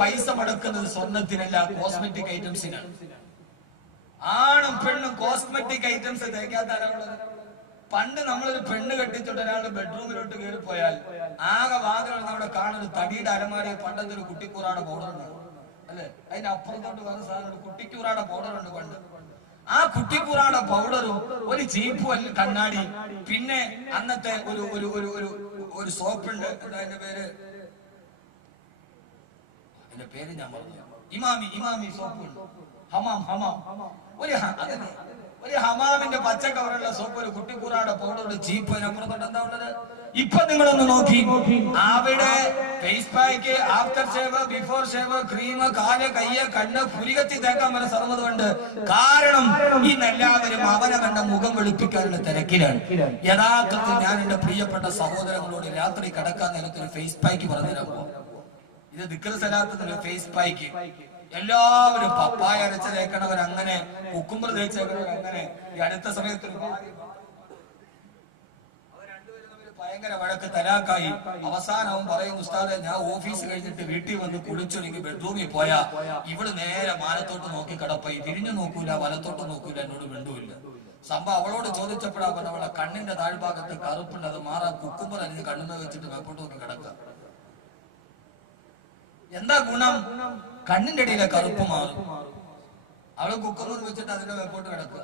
പൈസ മുടക്കുന്നത് സ്വർണത്തിനല്ല, കോസ്മെറ്റിക് ഐറ്റംസിനാണ്. ആണും പെണ്ണും കോസ്മെറ്റിക് ഐറ്റംസ് തേക്കാത്ത ആരാളുള്ളത്? പണ്ട് നമ്മളൊരു പെണ്ണ് കെട്ടിച്ചിട്ട് ഒരാളുടെ ബെഡ്റൂമിലോട്ട് കയറി പോയാൽ ആകെ വാതിലാണ് നമ്മുടെ കാണുന്നത് തടിയുടെ അലമാരയെ പണ്ടത്തെ ഒരു കുട്ടിക്കൂറാടെ പൗഡർ ഉണ്ട് അല്ലെ, അതിന്റെ അപ്പുറത്തോട്ട് വേറെ സാധനം കുട്ടിക്കൂറാടെ പൗഡർ ഉണ്ട് പണ്ട്. ആ കുട്ടിക്കൂറാടെ പൗഡറും ഒരു ചീപ്പും അല്ല കണ്ണാടി, പിന്നെ അന്നത്തെ ഒരു ഒരു ഒരു ഒരു ഒരു സോപ്പുണ്ട്, എന്താ അതിന്റെ പേര്, അതിന്റെ പേര് ഞാൻ പറഞ്ഞു, ഇമാമി സോപ്പ് ഉണ്ട്, ഹമാം ഒരു ഹമാമിന്റെ പച്ച കവറുള്ള സോപ്പ്, ഒരു കുട്ടിക്കൂറാടെ പൗഡർ, ചീപ്പ്, അതിനപ്പുറത്തോട്ട് എന്താ ഉള്ളത്? ഇപ്പൊ നിങ്ങളൊന്ന് നോക്കി, അവിടെ face pack, after shave, before shave, cream, കാല്, കയ്യ്, കണ്ണ്, പുരികത്തി തേക്കാൻ വരെ സർവ്വതുണ്ട്. കാരണം ഇന്നെല്ലാവരും അവനവന്റെ മുഖം വെളുപ്പിക്കാനുള്ള തിരക്കിലാണ്. യഥാർത്ഥത്തിൽ ഞാൻ എന്റെ പ്രിയപ്പെട്ട സഹോദരങ്ങളോട് രാത്രി കിടക്കാൻ നേരത്തെ ഒരു ഫേസ് പാക്ക് പറഞ്ഞു തരാൻ പോകും. ഇത് ദിക്ർ സലാത്ത് ഫേസ് പാക്ക്. എല്ലാവരും പപ്പായ അരച്ച് തേക്കണവർ അങ്ങനെ, കുക്കുമ്പർ തേച്ചേക്കണവർ അങ്ങനെ. ഈ അടുത്ത സമയത്ത് ഭയങ്കര വഴക്ക്, തലാക്കായി. അവസാനവും പറയും, ഉസ്താദെ ഞാൻ ഓഫീസ് കഴിഞ്ഞിട്ട് വീട്ടിൽ വന്ന് കുളിച്ചൊരുങ്ങി ബെഡ്റൂമിൽ പോയാ ഇവള് നേരെ മാനത്തോട്ട് നോക്കി കിടപ്പായി, തിരിഞ്ഞു നോക്കൂല, വലത്തോട്ട് നോക്കൂല, എന്നോട് മിണ്ടൂല്ല. സംഭവം അവളോട് ചോദിച്ചപ്പോഴാ പറഞ്ഞ അവളെ കണ്ണിന്റെ താഴ്ഭാഗത്ത് കറുപ്പുണ്ട്, അത് മാറാൻ കുക്കുമ്പർ അരിഞ്ഞ് കണ്ണുമ വെച്ചിട്ട് മേപ്പോട്ട് നോക്കി കിടക്കുക. എന്താ ഗുണം? കണ്ണിന്റെ ഇടയിലെ കറുപ്പ് മാറും. അവള് കുക്കുമ്പർ വെച്ചിട്ട് അതിന്റെ മേപ്പോട്ട് കിടക്കുക.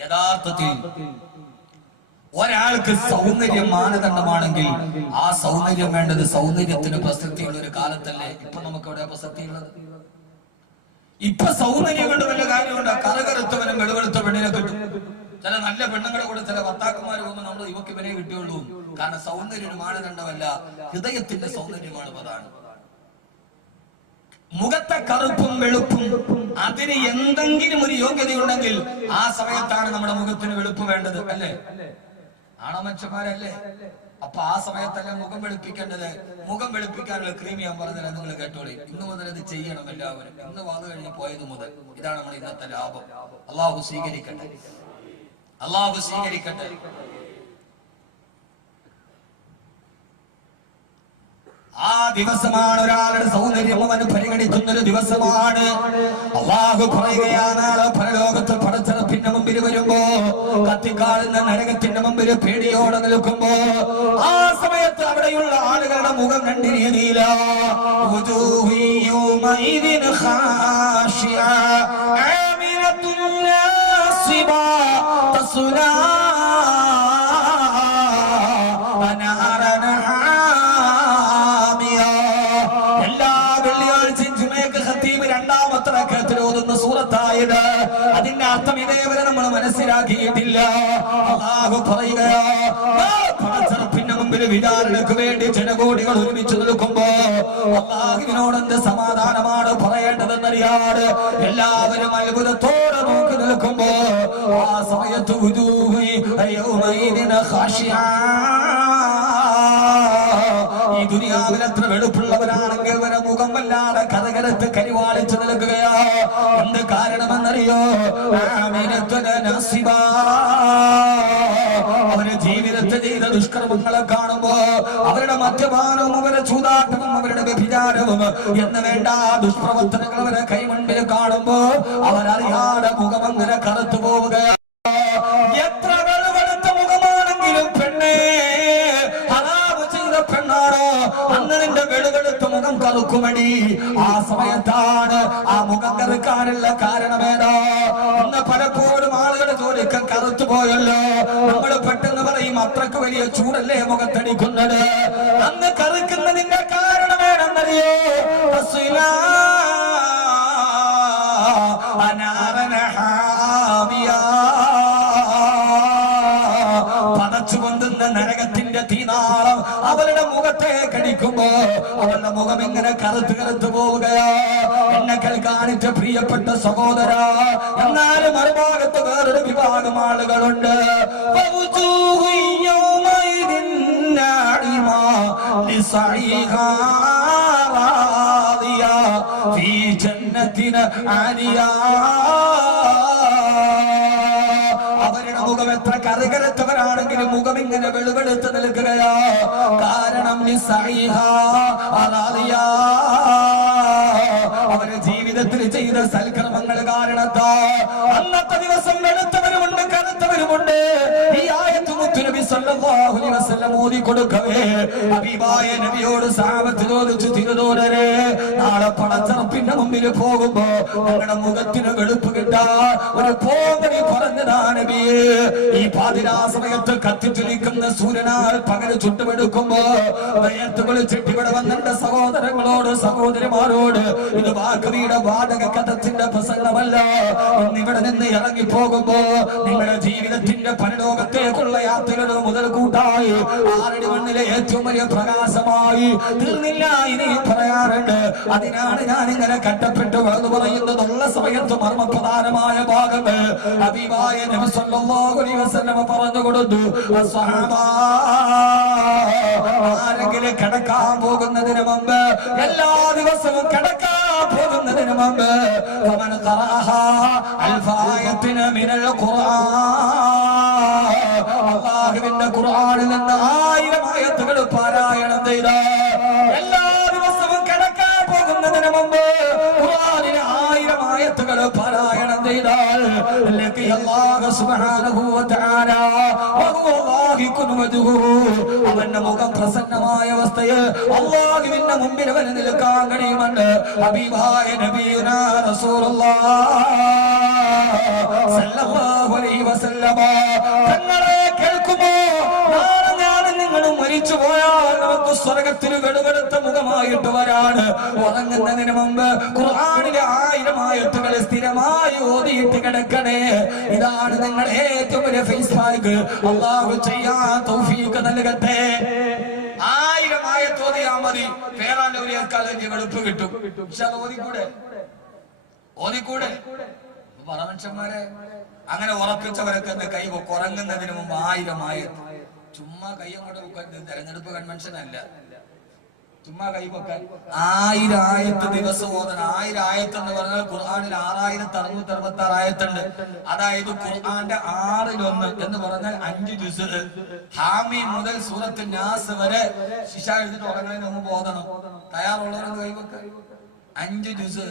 യഥാർത്ഥത്തിൽ ഒരാൾക്ക് സൗന്ദര്യം മാനദണ്ഡമാണെങ്കിൽ ആ സൗന്ദര്യം വേണ്ടത് സൗന്ദര്യത്തിന് പ്രസക്തിയുള്ള ഒരു കാലത്തല്ലേ ഇപ്പൊ നമുക്ക് എവിടെ പ്രസക്തിയുള്ളത്? ഇപ്പൊ സൗന്ദര്യം കൊണ്ട് വല്ല കാര്യമുണ്ട്? കറുകറുത്തവനും വെളുവെളുത്ത പെണ്ണിനെ കിട്ടും. ചില നല്ല പെണ്ണുങ്ങളെ കൂടെ ചില ഭർത്താക്കന്മാർ പോകുമ്പോൾ നമ്മൾ ഇവക്ക് ഇവനെ കിട്ടിയുള്ളൂ. കാരണം സൗന്ദര്യം ഒരു മാനദണ്ഡമല്ല, ഹൃദയത്തിന്റെ സൗന്ദര്യമാണ് പ്രധാനം. മുഖത്തെ കറുപ്പും വെളുപ്പും അതിന് എന്തെങ്കിലും ഒരു യോഗ്യതയുണ്ടെങ്കിൽ ആ സമയത്താണ് നമ്മുടെ മുഖത്തിന് വെളുപ്പ് വേണ്ടത്, അല്ലേ? ആണമച്ചമാരല്ലേ? അപ്പൊ ആ സമയത്തല്ല മുഖം വെളുപ്പിക്കേണ്ടത്. മുഖം വെളുപ്പിക്കാനുള്ള ക്രീം ഞാൻ പറഞ്ഞത് നിങ്ങൾ കേട്ടോളി. ഇന്ന് മുതൽ ഇത് ചെയ്യണം എല്ലാവരും. ഇന്ന് വാത് കഴിഞ്ഞ് പോയത് മുതൽ ഇതാണ് നമ്മൾ ഇന്നത്തെ ലാഭം. അള്ളാഹു സ്വീകരിക്കട്ടെ, അള്ളാഹു സ്വീകരിക്കട്ടെ. ആ ദിവസമാണ് ഒരാളുടെ സൗന്ദര്യം അവന് പരിഗണിക്കുന്ന ഒരു ദിവസമാണ്. അള്ളാഹു പറയുകയാണ്, പരലോകത്ത് പടച്ചറപ്പിന്റെ മുമ്പിൽ വരുമ്പോ, കത്തിക്കാളുന്ന നരകത്തിന്റെ മുമ്പിൽ പേടിയോടെ നിൽക്കുമ്പോ, ആ സമയത്ത് അവിടെയുള്ള ആളുകളുടെ മുഖം രണ്ട് രീതിയില. സൂറത്തായത് അതിന്റെ അർത്ഥം ഇതേവരെ നമ്മൾ മനസ്സിലാക്കിയിട്ടില്ല. അല്ലാഹു പറയുകയാ, പടച്ചറപ്പിന്റെ മുമ്പിൽ വിചാരണയ്ക്ക് വേണ്ടി ജനകോടികൾ ഒരുമിച്ച് നിൽക്കുമ്പോ അല്ലാഹുവിനോട് എന്ത് സമാധാനമാണ് പറയേണ്ടതെന്നറിയാതെ എല്ലാവരും അത്ഭുതത്തോടെ നോക്കി നിൽക്കുമ്പോ ആ സമയത്ത് ഈ ദുനിയാവിൽ എത്ര വെളുപ്പുള്ളവരാണെങ്കിൽ ഇവരെ മുഖം വല്ലാതെ കഥകരത്ത് കരിവാളിച്ചു നിൽക്കുകയാ. എന്ത് കാരണമെന്നറിയോ? അവര് ജീവിതത്തിൽ ചെയ്ത ദുഷ്കർമ്മങ്ങളെ കാണുമ്പോ, അവരുടെ മദ്യപാനവും അവരുടെ ചൂതാട്ടവും അവരുടെ വ്യഭിചാരവും എന്ന് വേണ്ട ദുഷ്പ്രവർത്തനങ്ങൾ അവരെ കൈമുൻപിൽ കാണുമ്പോ അവരറിയാതെ മുഖം അങ്ങനെ കറുത്തു പോവുകയാ. എത്ര വെളുവെടുത്ത മുഖമാണെങ്കിലും പെണ്ണേ, പെണ്ണാണോ അന്ന് നിന്റെ വെളുവെടുത്ത മുഖം കറുക്കുമടി. ആ സമയത്താണ് ആ മുഖം കറുക്കാനുള്ള കാരണമേതാ? ഇന്ന് പലപ്പോഴും ആളുകളുടെ ജോലിക്ക് കറുത്തു പോയല്ലോ. നമ്മൾ പെട്ടെന്ന് പറയും അത്രക്ക് വലിയ ചൂടല്ലേ മുഖത്തടിക്കുന്നത്. അന്ന് കറുക്കുന്നതിന്റെ കാരണമേണെന്നറിയോ? പതച്ചു പൊന്തുന്ന നരകത്തിന്റെ തീനാളം അവരുടെ മുഖത്തെ കടിക്കുമ്പോ അവരുടെ മുഖം ഇങ്ങനെ കറുത്ത് കറുത്തു പോവുകയാ. എന്നെ കേൾക്കാനിട്ട് പ്രിയപ്പെട്ട സഹോദര, എന്നാലും മറുഭാഗത്ത് വേറൊരു വിഭാഗം ആളുകളുണ്ട്. അവരുടെ മുഖം എത്ര കറുകറുത്തവരാണെങ്കിലും മുഖം ഇങ്ങനെ വെളുവെടുത്ത് നിൽക്കുകയാ. കാരണം അവര് ജീവിതത്തിൽ ചെയ്ത സൽക്കർമ്മങ്ങൾ കാരണത്താ അന്നത്തെ ദിവസം വെളുത്തവരുമുണ്ട് കറുത്തവരുമുണ്ട്. ഈ ആയത്ത് മുത്തുനബി സല്ലല്ലാഹു അലൈഹി വസല്ലം ഓതി കൊടുക്കവേ ഹബീബായ നബിയോട് സഹാബത്ത് ചോദിച്ചു, തിരുദൂതരെ, നാളെ പടച്ചറപ്പിന്റെ മുമ്പിൽ പോകുമ്പോ നിങ്ങളുടെ മുഖത്തിന് വെളുപ്പ് കിട്ടാൻ ഒരു പോകണി പറഞ്ഞതാ നബിയേ. ഈ പാതിരാ സമയത്ത് കത്തിച്ചൊലിക്കുന്ന സൂര്യനാൽ പകല് ചുട്ടുമെടുക്കുമ്പോ നേരത്തുകൾ ചെട്ടിവിടെ വന്നെന്റെ സഹോദരങ്ങളോട് സഹോദരിമാരോട് ഇത് വാക്കവിയുടെ വാതക കഥത്തിന്റെ പ്രസംഗമല്ല. ഇന്നിവിടെ നിന്ന് ഇറങ്ങി പോകുമ്പോ നിങ്ങളുടെ ജീവിതത്തിന്റെ പരലോകത്തേക്കുള്ള യാത്രയുടെ മുതൽ കൂട്ടായി ആറടി മണ്ണിലെ ഏറ്റവും വലിയ പ്രകാശമായി തീർന്നില്ല ഇനിയും പറയാറുണ്ട്. അതിനാണ് ഞാൻ ഇങ്ങനെ കട്ടപ്പെട്ടു എന്ന് പറയുന്നതുള്ള സമയത്ത് മർമ്മപ്രധാനമായ ഭാഗങ്ങൾ ഹബീബായ നബി സല്ലല്ലാഹു അലൈഹി വസല്ലം പറഞ്ഞു കൊടുത്തു. ആരെങ്കിലും കിടക്കാൻ പോകുന്നതിന് മുമ്പ്, എല്ലാ ദിവസവും കിടക്കാൻ പോകുന്നതിന് മുമ്പ് അല്ലാഹുവിന്റെ ഖുർആനിൽ നിന്ന് 1000 ആയത്തുകൾ പാരായണം ചെയ്ത, എല്ലാ ദിവസവും കിടക്കാൻ പോകുന്നതിന് മുമ്പ് ഖുർആനിലെ 1000 ആയത്തുകൾ പാരായണം ചെയ്താൽ അല്ലാഹു സുബ്ഹാനഹു വ തആല അവന്റെ മുഖം പ്രസന്നമായ അവസ്ഥയിൽ അല്ലാഹുവിന്റെ മുമ്പിൽ അവന് നിൽക്കാൻ കഴിയുമെന്ന് ഹബീബായ നബിയുനാ റസൂലുള്ളാഹി സല്ലല്ലാഹു അലൈഹി വസല്ലം തങ്ങളെ കേൾക്കുമോ? നാളെ ഞാനും നിങ്ങളും മരിച്ചു പോയാൽ നമുക്ക് സ്വർഗത്തിന് വെടുവെടുത്ത മുഖമായിട്ട് വരാണ്. ഉറങ്ങുന്നതിന് മുമ്പ് ഖുർആനിലെ 1000 ആയത്തുകൾ സ്ഥിരമായി ഓതിയിട്ട് കിടക്കണേ. ഇതാണ് നിങ്ങൾ ഏറ്റവും വലിയ ഫേസ്ബുക്ക്. അല്ലാഹു ചെയ്യാൻ തൗഫീഖ് നൽകട്ടെ. 1000 ആയത്ത് ഓതിയാ മതി, പേരാലൂരിയേക്കാൾ വലിയ വെളുപ്പ് കിട്ടും. ഓതിക്കൂടെ മനുഷ്യന്മാരെ അങ്ങനെ ഉറപ്പിച്ചവരൊക്കെ എന്റെ കൈ ഉറങ്ങുന്നതിന് മുമ്പ് 1000 ആയത്ത്. ചുമ്മാ കൈയും കൂടെ വെക്കരുത്, തെരഞ്ഞെടുപ്പ് കൺവെൻഷൻ അല്ല. ചുമ്മാ കൈ വെക്കാൻ 1000 ആയത്ത് ദിവസം ഓതണം. 1000 ആയത്ത് എന്ന് പറഞ്ഞാൽ ഖുർആനിൽ 6666 ആയത്തുണ്ട്. അതായത് ഖുർആന്റെ 6-1 എന്ന് പറഞ്ഞാൽ 5 ജുസ്. ഹാമി മുതൽ സൂറത്ത് നാസ് വരെ ശിശ എഴുതിട്ട് ഉറങ്ങുന്നതിന് മുമ്പ് ഓതണം. തയ്യാറുള്ളവരെന്ന് കൈവെക്ക. 5 ജുസ്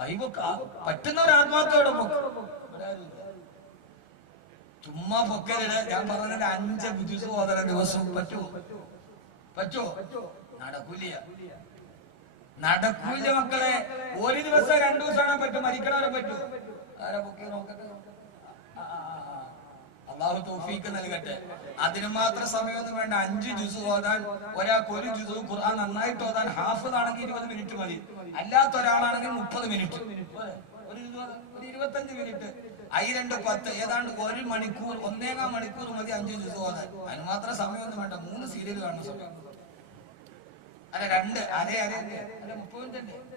കൈവെക്ക. പറ്റുന്നവർ ആത്മാർത്ഥയോടെ ചുമ്മാ പൊക്കലിട്. ഞാൻ പറഞ്ഞത് 5 ജുസ് ഓതണം ദിവസവും. പറ്റുമോ? നടക്കൂല മക്കളെ. ഒരു ദിവസം 2 ദിവസമാണ് പറ്റും. മരിക്കണവരെ പറ്റൂ. ആരാ പൊക്കി നോക്കട്ടെ. അല്ലാഹു തൗഫീഖ് നൽകട്ടെ. അതിന് മാത്രം സമയമൊന്നും വേണ്ട. 5 ജുസ് ഓതാൻ ഒരാൾക്ക് 1 ജുസ് ഖുർആൻ നന്നായിട്ട് ഓതാൻ ഹാഫിദ് ആണെങ്കിൽ 20 മിനിറ്റ് മതി. അല്ലാത്ത ഒരാളാണെങ്കിൽ 30 മിനിറ്റ്, ഒരു 25 മിനിറ്റ്. 2 ഏതാണ്ട് 1 മണിക്കൂർ, 1.25 മണിക്കൂർ മതി 5 ജുസ് ഓതാൻ. അതിന് മാത്രം സമയമൊന്നും വേണ്ട. 3 സീരിയൽ കാണുന്ന സമയം അല്ല 2 30 മിനിറ്റ്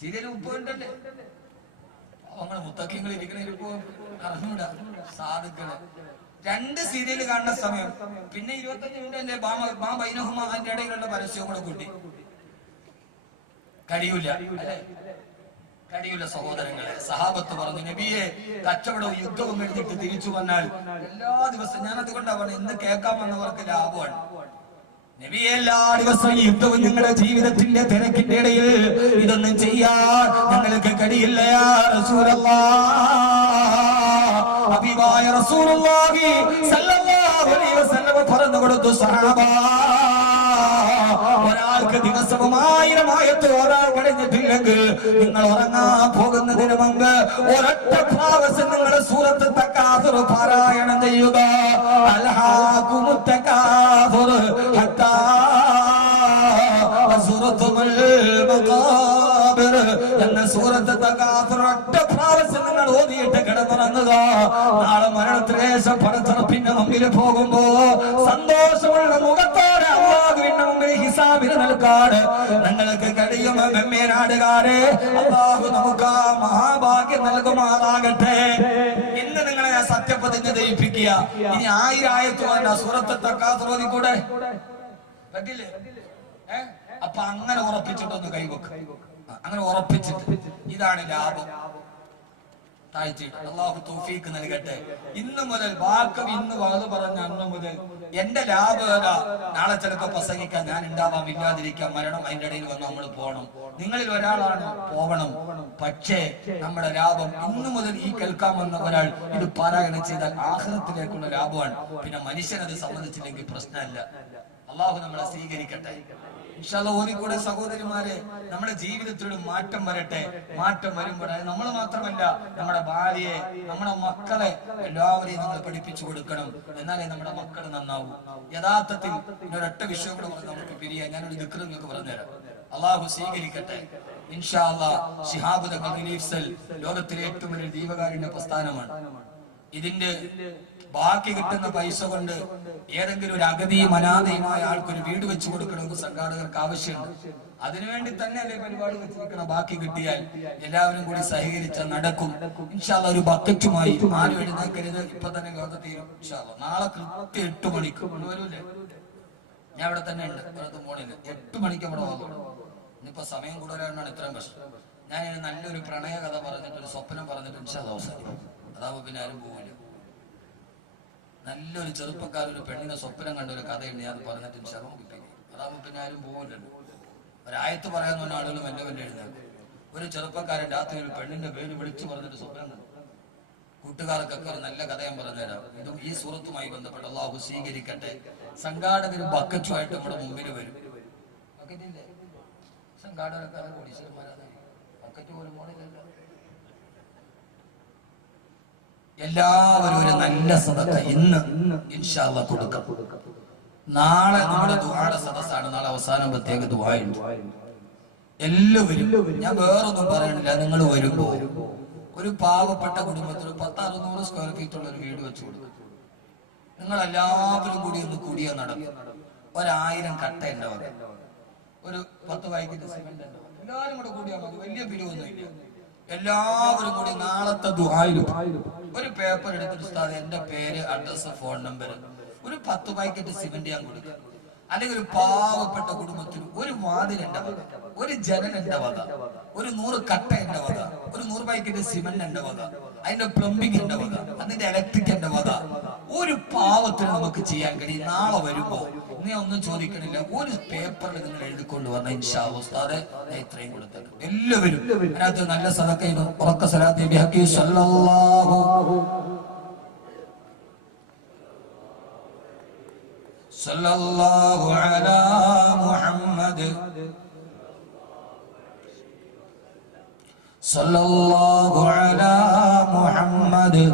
സീരിയൽ 30 മിനിറ്റ്. അവങ്ങൾ മുത്തക്കിങ്ങൾ ഇരിക്കണിപ്പോ അറിഞ്ഞൂടാ സാധുക്കള്. 2 സീരിയൽ കാണുന്ന സമയം, പിന്നെ 25 മിനിറ്റ് ബൈനഹുമ അതിന്റെ ഇടയിലുള്ള പരസ്യവും കൂടെ കൂട്ടി. കഴിയൂല അല്ലെ? കഴിയൂല സഹോദരങ്ങളെ. സഹാബത്ത് പറഞ്ഞു, നബിയെ കച്ചവടവും യുദ്ധവും എഴുതിട്ട് തിരിച്ചു വന്നാൽ എല്ലാ ദിവസവും, ഞാൻ അതുകൊണ്ടാണ് പറഞ്ഞത് ഇന്ന് കേൾക്കാൻ വന്നവർക്ക് ലാഭമാണ്. നബിയെ എല്ലാ ദിവസവും യുദ്ധവും നിങ്ങളുടെ ജീവിതത്തിന്റെ തിരക്കിന്റെ ഇടയിൽ ഇതൊന്നും ചെയ്യാൻ ഞങ്ങൾക്ക് കഴിയില്ല. യാ റസൂലല്ലാഹ്, ഹബീബായ റസൂലുള്ളാഹി സല്ലല്ലാഹു അലൈഹി വസല്ലം പറഞ്ഞു കൊടുത്തു, സഹാബ, ഒരാൾക്ക് ദിവസവും 1000 ആയത്ത് ഓതാൻ കഴിഞ്ഞിട്ടില്ലെങ്കിൽ നിങ്ങൾ ഉറങ്ങാൻ പോകുന്നതിന് മുമ്പ് ഒരൊറ്റ പ്രാവശ്യം നിങ്ങൾ സൂറത്ത് തകാസുർ പാരായണം ചെയ്യുക. അൽഹാകുമുത് തകാസുർ ഹത്താ സൂറത്തുൽ മഖാബിർ എന്ന സൂറത്ത് തകാസുർ ഒറ്റ പ്രാവശ്യം നിങ്ങൾ ഓതിയിട്ട് കിടന്നുറങ്ങുക. നാളെ മരണത്തിലേശം പടച്ചറപ്പിന്റെ മുമ്പിൽ പോകുമ്പോ സന്തോഷമുള്ള മുഖത്തോടെ അല്ലാഹുവിന്റെ മുമ്പിൽ ഹിസാബിന് നൽകാണ് നിങ്ങൾക്ക് കഴിയും. നാടുകാരെ, അല്ലാഹു നമുക്ക് ആ മഹാഭാഗ്യം നൽകുമാറാകട്ടെ. ഇന്ന് നിങ്ങളെ ഞാൻ സത്യപ്രതിജ്ഞ ദയിപ്പിക്കുക. ഇനി 1000 ആയത്ത് വേണ്ട, സൂറത്ത് തകാസുർ ഓതിക്കൂടെ? പറ്റില്ലേ? അപ്പൊ അങ്ങനെ ഉറപ്പിച്ചിട്ടൊന്ന് കൈവെക്ക. അങ്ങനെ ഉറപ്പിച്ചിട്ട് ഇതാണ് ലാഭം. താഴ്ത്തിയിട്ട് അല്ലാഹു തൗഫീഖ് നൽകട്ടെ. ഇന്ന് മുതൽ വാക്കവി ഇന്ന് വാത് പറഞ്ഞ അന്ന് മുതൽ എന്റെ ലാഭം ഏതാ? നാളെ ചിലപ്പോ പ്രസംഗിക്കാൻ ഞാൻ ഉണ്ടാവാം, ഇല്ലാതിരിക്കാം, മരണം അതിന്റെ ഇടയിൽ വന്ന് നമ്മൾ പോകണം. നിങ്ങളിൽ ഒരാളാണ് പോകണം. പക്ഷേ നമ്മുടെ ലാഭം ഇന്നു മുതൽ ഈ കേൾക്കാൻ വന്ന ഒരാൾ ഇത് പാരായണം ചെയ്താൽ ആഖിറത്തിലേക്കുള്ള ലാഭമാണ്. പിന്നെ മനുഷ്യനത് സമ്മതിച്ചില്ലെങ്കിൽ പ്രശ്നമല്ല. അള്ളാഹു നമ്മളെ സ്വീകരിക്കട്ടെ. ഇൻഷാ അല്ലാഹ് ഓതിക്കൂടെ സഹോദരിമാരെ, നമ്മുടെ ജീവിതത്തിലൊരു മാറ്റം വരട്ടെ. മാറ്റം വരുമ്പോൾ നമ്മൾ മാത്രമല്ല, നമ്മുടെ ഭാര്യയെ, നമ്മുടെ മക്കളെ എല്ലാവരെയും നമ്മൾ പഠിപ്പിച്ചു കൊടുക്കണം. എന്നാലേ നമ്മുടെ മക്കൾ നന്നാവും. യഥാർത്ഥത്തിൽ ഒരൊറ്റ വിഷയം കൂടെ നമുക്ക് പിരിയാൻ ഞാനൊരു ദിക്ർ നിങ്ങൾക്ക് പറഞ്ഞുതരാം. അള്ളാഹു സ്വീകരിക്കട്ടെ ഇൻഷാ അല്ലാഹ്. ശിഹാബ് തങ്ങൾ റിലീഫ് സെൽ ലോകത്തിലെ ഏറ്റവും വലിയ ദീപകാരുണ്യ പ്രസ്ഥാനമാണ്. ഇതിന്റെ ബാക്കി കിട്ടുന്ന പൈസ കൊണ്ട് ഏതെങ്കിലും ഒരു അഗതിയും അനാഥയുമായ ആൾക്കൊരു വീട് വെച്ചു കൊടുക്കണമെന്ന് സംഘാടകർക്ക് ആവശ്യമുണ്ട്. അതിനുവേണ്ടി തന്നെ അല്ലേ പരിപാടി വെച്ചിരിക്കണം. ബാക്കി കിട്ടിയാൽ എല്ലാവരും കൂടി സഹകരിച്ചാൽ നടക്കും ഇൻഷാ അല്ലാഹ്. ഒരു ബക്കറ്റുമായി ആരും എഴുന്നേക്കരുത്. ഇപ്പൊ തന്നെ ലോകത്ത് തീരും ഇൻഷാ അല്ലാഹ്. നാളെ കൃത്യം 8 മണിക്ക് വരൂലേ? ഞാൻ ഇവിടെ തന്നെ ഉണ്ട്, പോണില്ല. 8 മണിക്ക് അവിടെ വന്നു. ഇന്നിപ്പോ സമയം കൂടുതലാണ് ഇത്രയും പ്രശ്നം. ഞാൻ നല്ലൊരു പ്രണയ കഥ പറഞ്ഞിട്ട്, ഒരു സ്വപ്നം പറഞ്ഞിട്ട് ഇൻഷാ അല്ലാഹ് അവസാനിക്കും. അതാവുമ്പോ പിന്നെ ആരും പോവില്ല. നല്ലൊരു ചെറുപ്പക്കാരൊരു പെണ്ണിനെ സ്വപ്നം കണ്ട ഒരു കഥയുണ്ട്, ഞാൻ പറഞ്ഞിട്ട് ഇൻഷാ അല്ലാഹ് കിട്ടി. അതാവുമ്പോ പിന്നെ ആരും പോവില്ലല്ലോ. ഒരായത്ത് പറയാൻ പറഞ്ഞ ആളുകൾ മെല്ലെ എഴുതാം. ഒരു ചെറുപ്പക്കാരൻ രാത്രി ഒരു പെണ്ണിന്റെ പേര് വിളിച്ചു പറഞ്ഞിട്ട് സ്വപ്നം കണ്ടു. കൂട്ടുകാർക്കൊക്കെ ഒരു നല്ല കഥ ഞാൻ പറഞ്ഞുതരാം. ഇതും ഈ സൂറത്തുമായി ബന്ധപ്പെട്ട് അള്ളാഹു സ്വീകരിക്കട്ടെ. സംഘാടകരും ബക്കറ്റുമായിട്ട് നമ്മുടെ മുമ്പിൽ വരും. ബക്കറ്റില്ലേ? സംഘാടകക്കാരെ കോടീശ്വരന്മാരാണ്. ബക്കറ്റ് പോലും മോണില്ല. എല്ലാവരും ഒരു നല്ല സദഖ ഇന്ന് ഇൻഷാ അല്ലാഹ് കൊടുക്കാം. നാളെ നമ്മുടെ ദുആയുടെ സദസ്സാണ്. നാളെ അവസാനം പ്രത്യേക ദുആയുണ്ട്. എല്ലാവരും, ഞാൻ വേറൊന്നും പറയണില്ല, നിങ്ങൾ വരുമ്പോ ഒരു പാവപ്പെട്ട കുടുംബത്തിൽ 10-600 സ്ക്വയർ ഫീറ്റ് ഉള്ള ഒരു വീട് വെച്ചു കൊടുക്കും. നിങ്ങൾ എല്ലാവരും കൂടി ഒന്ന് കൂടിയ നടക്കും. 1000 കട്ട എന്റെ വക, ഒരു 10 പാക്കറ്റ് സിമന്റ് എന്റെ വക. എല്ലാവരും കൂടെ കൂടിയാൽ മതി, വലിയ പിരിവൊന്നുമില്ല. എല്ലാവരും കൂടി നാളത്തെ ദുആയിലും ഒരു പേപ്പർ എടുത്തിട്ട് ഉസ്താദ് എന്റെ പേര്, അഡ്രസ്, ഫോൺ നമ്പർ, ഒരു 10 പാക്കറ്റ് സിമന്റ് ഞാൻ കൊടുക്കാം. അല്ലെങ്കിൽ ഒരു പാവപ്പെട്ട കുടുംബത്തിന് ഒരു വാതിൽ എന്റെ വക, ഒരു ജനൽ എന്റെ വക, ഒരു 100 കട്ട എന്റെ വക, ഒരു 100 പാക്കറ്റ് സിമന്റ് എന്റെ വക, അതിന്റെ പ്ലംബിംഗ് എന്റെ വക, അതിന്റെ ഇലക്ട്രിക് എന്റെ വക. ഒരു പാവത്തിന് നമുക്ക് ചെയ്യാൻ കഴിയും. നാളെ വരുമ്പോ നീ ഒന്നും ചോദിക്കണില്ല, ഒരു പേപ്പറിൽ നിങ്ങൾ എഴുതിക്കൊണ്ട് വന്ന ഇൻഷാ അല്ലാഹ് ഉസ്താദെ ഇത്രയും കൊടുത്തേക്കും. എല്ലാവരും അതിനകത്ത് നല്ല സദഖ ചെയ്യുന്നു. ഉറക്ക സലാത്തി ബിഹഖി സല്ലല്ലാഹു സല്ലല്ലാഹു അലാ മുഹമ്മദ് സല്ലല്ലാഹു അലാ മുഹമ്മദ്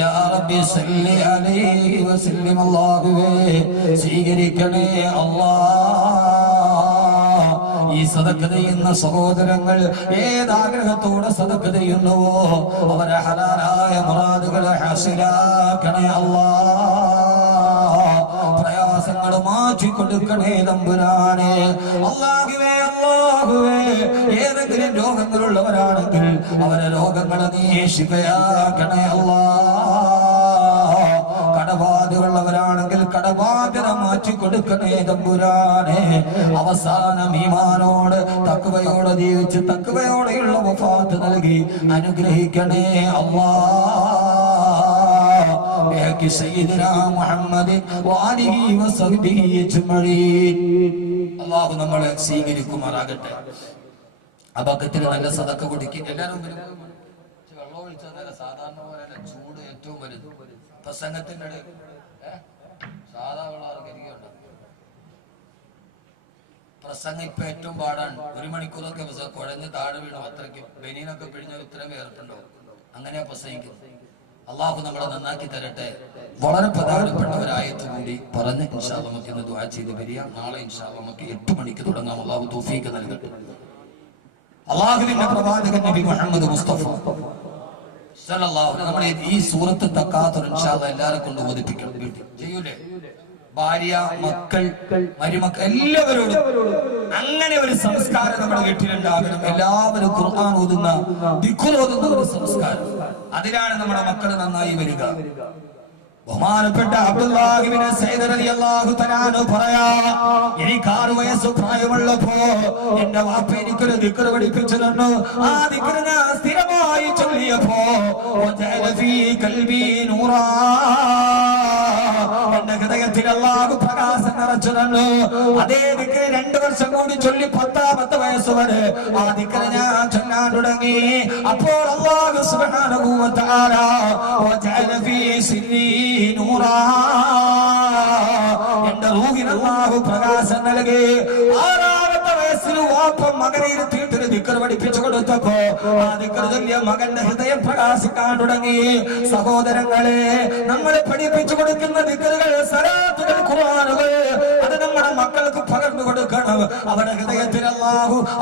യാ റബ്ബി സല്ലി അലൈഹി വസല്ലം. അല്ലാഹുവേ സ്വീകരിക്കണേ അല്ലാഹ്. ഈ സദഖ ചെയ്യുന്ന സഹോദരങ്ങൾ ഏതാഗ്രഹത്തോടെ സദഖ ചെയ്യുന്നുവോ അവരെ ഹലാലായ മുറാദുകൾ ഹാസിലാക്കണേ അല്ലാഹ്. പ്രയാസങ്ങൾ മാറ്റി കൊടുക്കണേ തമ്പുരാനെ. അല്ലാഹുവേ അല്ലാഹുവേ, ഏതെങ്കിലും രോഗങ്ങളുള്ളവരാണെങ്കിൽ അവരെ രോഗങ്ങളെ നീ ശിഫയാക്കണേ അല്ലാഹ്. കടബാധയുള്ളവരാണെങ്കിൽ കടബാധ്യത മാറ്റി കൊടുക്കണേ തമ്പുരാനെ. അവസാനം ഈമാനോട് തഖ്വയോടെ ജീവിച്ച് തഖ്വയോടെയുള്ള വഫാത്ത് നൽകി അനുഗ്രഹിക്കണേ അല്ലാഹ്. ബിഹഖി സയ്യിദിനാ മുഹമ്മദ് വആലിഹി വസഹ്ബിഹി അജ്മഈൻ. അല്ലാഹു നമ്മളെ സ്വീകരിക്കുമാറാകട്ടെ. ആ ബക്കറ്റിന് നല്ല സദഖ കൊടുക്കി. എല്ലാവരും വെള്ളം ഒഴിച്ചാൽ സാധാരണ പോലെ ചൂട് ഏറ്റവും വലുത്. പ്രസംഗത്തിന്റെ ഇടയിൽ സാധാ വെള്ളം കരിയുണ്ട്. പ്രസംഗം ഇപ്പൊ ഏറ്റവും പാടാണ്. 1 മണിക്കൂറൊക്കെ കുഴഞ്ഞ് താഴെ വീണു. അത്രയ്ക്ക് ബനീനൊക്കെ പിഴിഞ്ഞാൽ ഇത്രയും വേർപ്പുണ്ടാവും. അങ്ങനെയാ പ്രസംഗിക്കുന്നത്. അള്ളാഹു നമ്മളെ നന്നാക്കി തരട്ടെ. വളരെ പ്രധാനപ്പെട്ടവരായത്ത് കൂടി പറഞ്ഞ് ഇൻഷാ അല്ലാഹ് നമുക്ക് ഇന്ന് ദുആ ചെയ്ത് വരിക. നാളെ ഇൻഷാ അല്ലാഹ് നമുക്ക് 8 മണിക്ക് തുടങ്ങാം. അള്ളാഹു തൗഫീഖ് നൽകട്ടെ. അള്ളാഹുവിന്റെ പ്രവാചകൻ നബി മുഹമ്മദ് മുസ്തഫ സല്ലല്ലാഹു അലൈഹി വസല്ലം നമ്മുടെ ഈ സൂറത്ത് തഖാത്തുർ ഇൻഷാ അല്ലാഹ് എല്ലാവരെ കൊണ്ട് ഓതിപ്പിക്കണം. ചെയ്യൂലേ? ഭാര്യ, മക്കൾ, മരുമക്കൾ എല്ലാവരോടും അങ്ങനെ ഒരു സംസ്കാരം നമ്മുടെ വീട്ടിലുണ്ടാകണം. എല്ലാവരും ഖുർആൻ ഓതുന്ന, ദിക്ർ ഓതുന്ന ഒരു സംസ്കാരം. അതിലാണ് നമ്മുടെ മക്കൾ നന്നായി വരിക. ബഹുമാനപ്പെട്ട അബ്ദുല്ലാഹ് ഇബ്നു സയ്യിദ് റളിയല്ലാഹു തആല അൻഹു പറയാ, എനിക്ക് 6 വയസ്സ് പ്രായമുള്ളപ്പോ എന്റെ വാപ്പ എനിക്കൊരു ദിക്ർ പഠിപ്പിച്ചു തന്നു. ആ ദിക്ർ ഞാൻ സ്ഥിരമായി ചൊല്ലിയപ്പോ വജഅല ഫീ ഖൽബി നൂറാ, എന്റെ ഹൃദയത്തിൽ അല്ലാഹു പ്രകാശം നിറച്ചു തന്നു. അതേ ദിക്ർ 2 വർഷം കൂടി ചൊല്ലി 10 വയസ്സ് വരെ ആ ദിക്ർ ഞാൻ ചൊല്ലാൻ തുടങ്ങി. അപ്പോൾ അല്ലാഹു സുബ്ഹാനഹു വ തആല വജഅല ഫീ സിരി നൂറാ, എന്റെ റൂഹിന് അല്ലാഹു പ്രകാശം നൽകി. 6-ാമത്തെ വയസ്സിൽ വാപ്പ മകനെ ഇരുത്തിയിട്ട് ദിക്ർ പഠിപ്പിച്ചു കൊടുത്തപ്പോ ആ ദിക്ർ ചൊല്ലിയ മകന്റെ ഹൃദയം പ്രകാശിക്കാൻ തുടങ്ങി. സഹോദരങ്ങളെ, നമ്മളെ പഠിപ്പിച്ചു കൊടുക്കുന്ന ദിക്റുകൾ, സലാത്തുകൾ, ഖുർആനുകൾ അത് നമ്മുടെ മക്കൾക്ക് പകർന്നു കൊടുക്കണം. അവരുടെ ഹൃദയത്തിൽ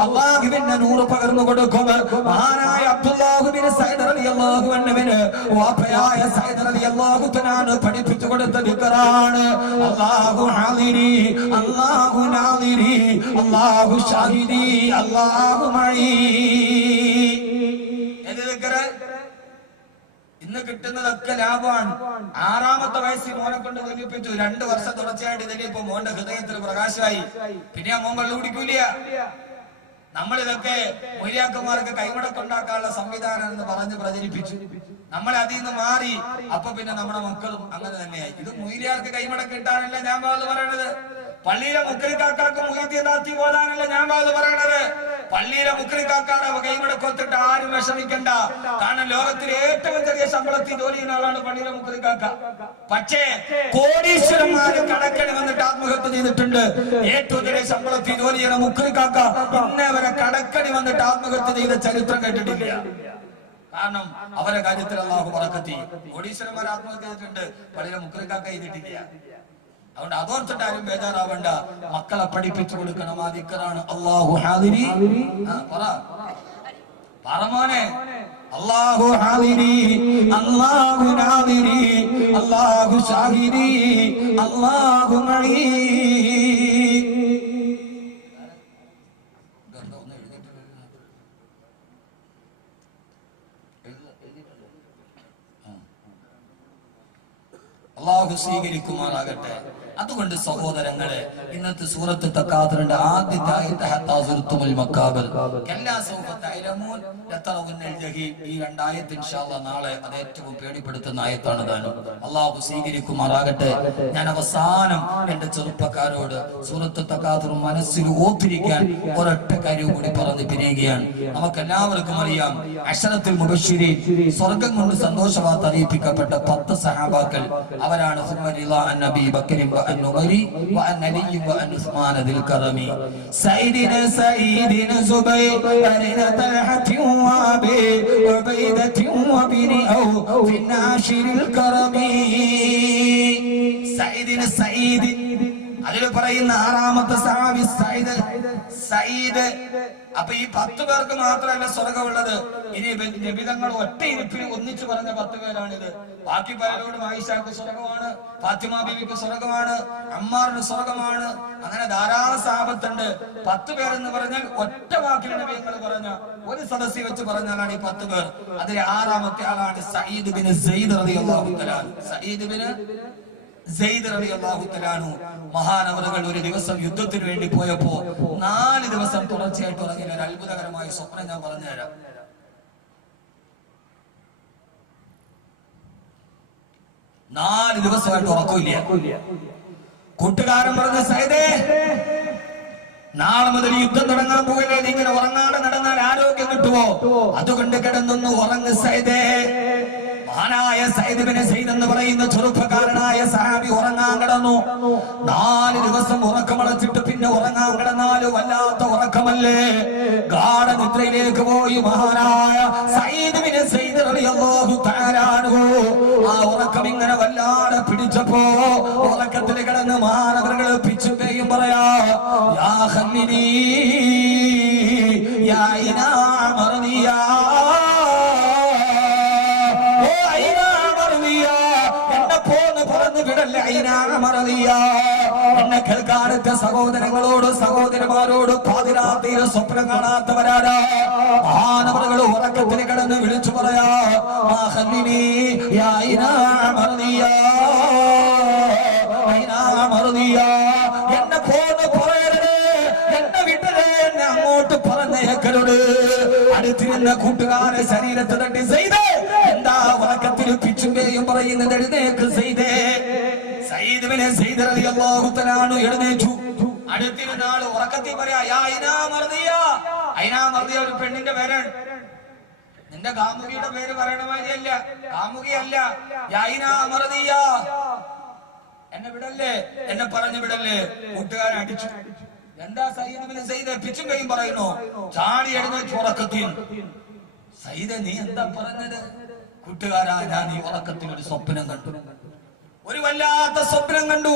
അല്ലാഹുവിന്റെ നൂറ് പകർന്നു കൊടുക്കും. മഹാനായ അബ്ദുല്ലാഹ് ബിൻ സൈദ് റളിയല്ലാഹു അൻഹുവിന് വാപ്പയായ സൈദ് റളിയല്ലാഹു തആല പഠിപ്പിച്ചു കൊടുത്ത ദിക്റാണ് അല്ലാഹു ഹാദിരി, അല്ലാഹു നാദിരി, അല്ലാഹു ഷാഹിദി, അല്ലാഹു മഈ. ഇന്ന് കിട്ടുന്നതൊക്കെ ലാഭമാണ്. 6-ാമത്തെ വയസ്സിൽ മോനെ കൊണ്ട് തെളിയിപ്പിച്ചു. 2 വർഷം തുടർച്ചയായിട്ട് തെളിയിപ്പോ മോന്റെ ഹൃദയത്തിൽ പ്രകാശമായി. പിന്നെ ആ മോൻ കള്ളു കുടിക്കൂല. നമ്മളിതൊക്കെ മൊയ്യാക്കന്മാർക്ക് കൈമടക്കുണ്ടാക്കാനുള്ള സംവിധാനം എന്ന് പറഞ്ഞ് പ്രചരിപ്പിച്ചു. നമ്മളെ അതിൽ നിന്ന് മാറി. അപ്പൊ പിന്നെ നമ്മുടെ മക്കളും അങ്ങനെ തന്നെയായി. ഇത് മൊയ്യാർക്ക് കൈമടക്ക് കിട്ടാനല്ല ഞാൻ പറയണത്. പള്ളിയിലെ മുക്രിക്കാക്കാർക്ക് മുഹീദ്ദീനാത്തി പോകാനല്ല ഞാൻ പറയണത്. പള്ളിയിലെ മുക്രിക്കാക്കാരെ കൈമടക്കൊത്തിട്ട് ആരും വിഷമിക്കണ്ട. കാരണം ലോകത്തിലെ ഏറ്റവും ചെറിയ ശമ്പളത്തിൽ ജോലി ചെയ്യുന്ന ആളാണ് പള്ളിയിലെ മുക്രിക്കാക്ക. പക്ഷേ കോടീശ്വരന്മാര് കടക്കണി വന്നിട്ട് ആത്മഹത്യ ചെയ്തിട്ടുണ്ട്. ഏറ്റവും ചെറിയ ശമ്പളത്തിൽ ജോലി ചെയ്യുന്ന മുക്രിക്കാക്ക ഇന്നവരെ കടക്കണി വന്നിട്ട് ആത്മഹത്യ ചെയ്ത ചരിത്രം കേട്ടിട്ടില്ല. കാരണം അവരെ കാര്യത്തിൽ അല്ലാഹു ബറക്കത്ത് ചെയ്യും. കോടീശ്വരന്മാർ ആത്മഹത്യ ചെയ്തിട്ടുണ്ട്, പള്ളിയിലെ മുക്രിക്കാക്ക ചെയ്തിട്ടില്ല. അതുകൊണ്ട് അതോർത്തിട്ട് ആരും ബേജാറാവണ്ട. മക്കളെ പഠിപ്പിച്ചു കൊടുക്കണം. ആ ദിക്റാണ് അല്ലാഹു ഹാദിരി. പറമോനെ, അല്ലാഹു ഹാദിരി, അല്ലാഹു നാദിരി, അല്ലാഹു ഷാഹിദി, അല്ലാഹു മഈ. അല്ലാഹു സ്വീകരിക്കുമാറാകട്ടെ. അതുകൊണ്ട് സഹോദരങ്ങളെ, ഇന്നത്തെ സൂറത്ത് തക്കാതുറിന്റെ ആദ്യത്തെ ആയത്ത് ഹത്താ സുർത്തുൽ മക്കാബിർ കല്ലാ സൗഫ തഅലമൂൻ ലതറവുന്നൽ ജഹീം. ഈ 2 ആയത്ത് ഇൻഷാഅല്ലാഹ് നാളെ അത് ഏറ്റവും പേടിപ്പെടുത്തുന്ന ആയത്താണ് താനും. അല്ലാഹു സ്വീകരിക്കുമാറാകട്ടെ. ഞാൻ അവസാനം എന്റെ ചെറുപ്പക്കാരോട് സൂറത്ത് തക്കാതുർ മനസ്സിൽ ഓർത്തിരിക്കാൻ ഒരൊറ്റ കാര്യം കൂടി പറഞ്ഞു പിരിയുകയാണ്. നമുക്കെല്ലാവർക്കും അറിയാം, അശറത്തുൽ മുബശ്ശിരീൻ, സ്വർഗ്ഗം കൊണ്ട് സന്തോഷവാർത്ത അറിയിപ്പിക്കപ്പെട്ട 10 സഹാബാക്കൾ. അവരാണ് നബി ബക്കറിൻ وأن عمري وأن علي وأن عثمان ذي الكرم سيدنا زبير طلحة وأبي عبيدة وابن عوف في الناشر الكرم سيدنا سعيد. അതിൽ പറയുന്ന 6-ാമത്തെ സഹാബി സയ്യിദ്. അപ്പൊ ഈ 10 പേർക്ക് മാത്രമല്ല സ്വർഗമുള്ളത്. ഇനി നബിതങ്ങൾ ഒറ്റ ഇരിപ്പിൽ ഒന്നിച്ചു പറഞ്ഞ 10 പേരാണിത്. ബാക്കി പലരോടും ആയിഷാക്ക് സ്വർഗമാണ്, ഫാത്തിമ ബീവിക്ക് സ്വർഗമാണ്, അമ്മാറിന് സ്വർഗമാണ്. അങ്ങനെ ധാരാളം സഹാബത്തുണ്ട്. 10 പേരെന്ന് പറഞ്ഞാൽ ഒറ്റ വാക്കിൽ നബികൾ പറഞ്ഞ ഒരു സദസ്സിൽ വെച്ച് പറഞ്ഞാലാണ് ഈ 10 പേർ. അതിൽ 6-ാമത്തെ ആളാണ് സഈദ് ബിൻ സയ്യിദ് റളിയല്ലാഹു തആല. സഈദ് ബിൻ സയ്യിദ് റളിയല്ലാഹു തആല മഹാനവറുകൾ ഒരു ദിവസം യുദ്ധത്തിന് വേണ്ടി പോയപ്പോ 4 ദിവസം തുടർച്ചയായിട്ട് ഉറങ്ങിയ ഒരു അത്ഭുതകരമായ സ്വപ്നം ഞാൻ പറഞ്ഞുതരാം. 4 ദിവസമായിട്ട് ഉറക്കമില്ല. കൂട്ടുകാരൻ പറഞ്ഞ സയ്യിദേ, നാളെ മുതൽ യുദ്ധം തുടങ്ങാൻ പോകല്ലേ, നീ ഇങ്ങനെ ഉറങ്ങാതെ നടന്നാൽ ആരോഗ്യം കിട്ടുമോ? അതുകൊണ്ട് കിടന്നൊന്ന് ഉറങ്ങ് സയ്യിദേ. മഹാനായ സയ്യിദ് ബിൻ സയ്യിദ് എന്ന് പറയുന്ന ചെറുപ്പക്കാരനായ സഹാബി ഉറങ്ങാൻ കിടന്നു. 4 ദിവസം ഉറക്കമളച്ചിട്ട് പിന്നെ ഉറങ്ങാൻ കിടന്നാല് വല്ലാത്ത ഉറക്കമല്ലേ. ഗാഢനിദ്രയിലേക്ക് പോയി മഹാനായ സയ്യിദ് ബിൻ സയ്യിദ് റളിയല്ലാഹു തആല അൻഹു. ആ ഉറക്കം ഇങ്ങനെ വല്ലാതെ പിടിച്ചപ്പോ ഉറക്കത്തിൽ കിടന്ന് മഹാനവറുകൾ പിച്ചും പേയും പറയാ, യാ ഖല്ലിനി യാ ഇനാ മർദിയാ, എന്നെ കേൾക്കാനത്തെ സഹോദരങ്ങളോട് സഹോദരന്മാരോട് പാതിരാത്രിയിൽ സ്വപ്നം കാണാത്തവരാണ്. മഹാനവറുകൾ ഉറക്കത്തിൽ കിടന്ന് വിളിച്ചു പറയാ, എന്നെ പോന്ന് പറയരുത്, എന്നെ വിട്ടത്, എന്നെ അങ്ങോട്ട് പറഞ്ഞേക്കരുത്. അടുത്തിരുന്ന കൂട്ടുകാരെ ശരീരത്തെ തട്ടി സയ്യിദേ, എന്താ ഉറക്കത്തിൽ പിച്ചുമ്പേയും പറയുന്നത്, എഴുന്നേക്ക് സയ്യിദേ. സയ്യിദ് ഇങ്ങനെ സയ്യിദ് റളിയല്ലാഹു തആല അൻഹു എഴുന്നേറ്റു. അടുത്തിരുന്ന ആള് ഉറക്കത്തിൽ പറയാ, യാ ഐനാ മർദിയ. ഐനാ മർദിയ ഒരു പെണ്ണിന്റെ പേരാണ്. നിന്റെ കാമുകിയുടെ പേര് പറയണ മാതിരിയല്ല, കാമുകിയല്ല. യാ ഐനാ മർദിയ, എന്നെ വിടല്ലേ, എന്നെ പറഞ്ഞു വിടല്ലേ. കൂട്ടുകാരൻ അടിച്ചു. എന്താ സയ്യിദ് ഇബ്നു സയ്യിദ് പിച്ചും കൈയും പറയുന്നു. ചാടി എഴുന്നേറ്റ് ഉറക്കത്തിൽ, സയ്യിദ് നീ എന്താ പറഞ്ഞത്? കൂട്ടുകാരാ, ഞാൻ ഈ ഉറക്കത്തിൽ ഒരു സ്വപ്നം കണ്ടു, ഒരു വല്ലാത്ത സ്വപ്നം കണ്ടു.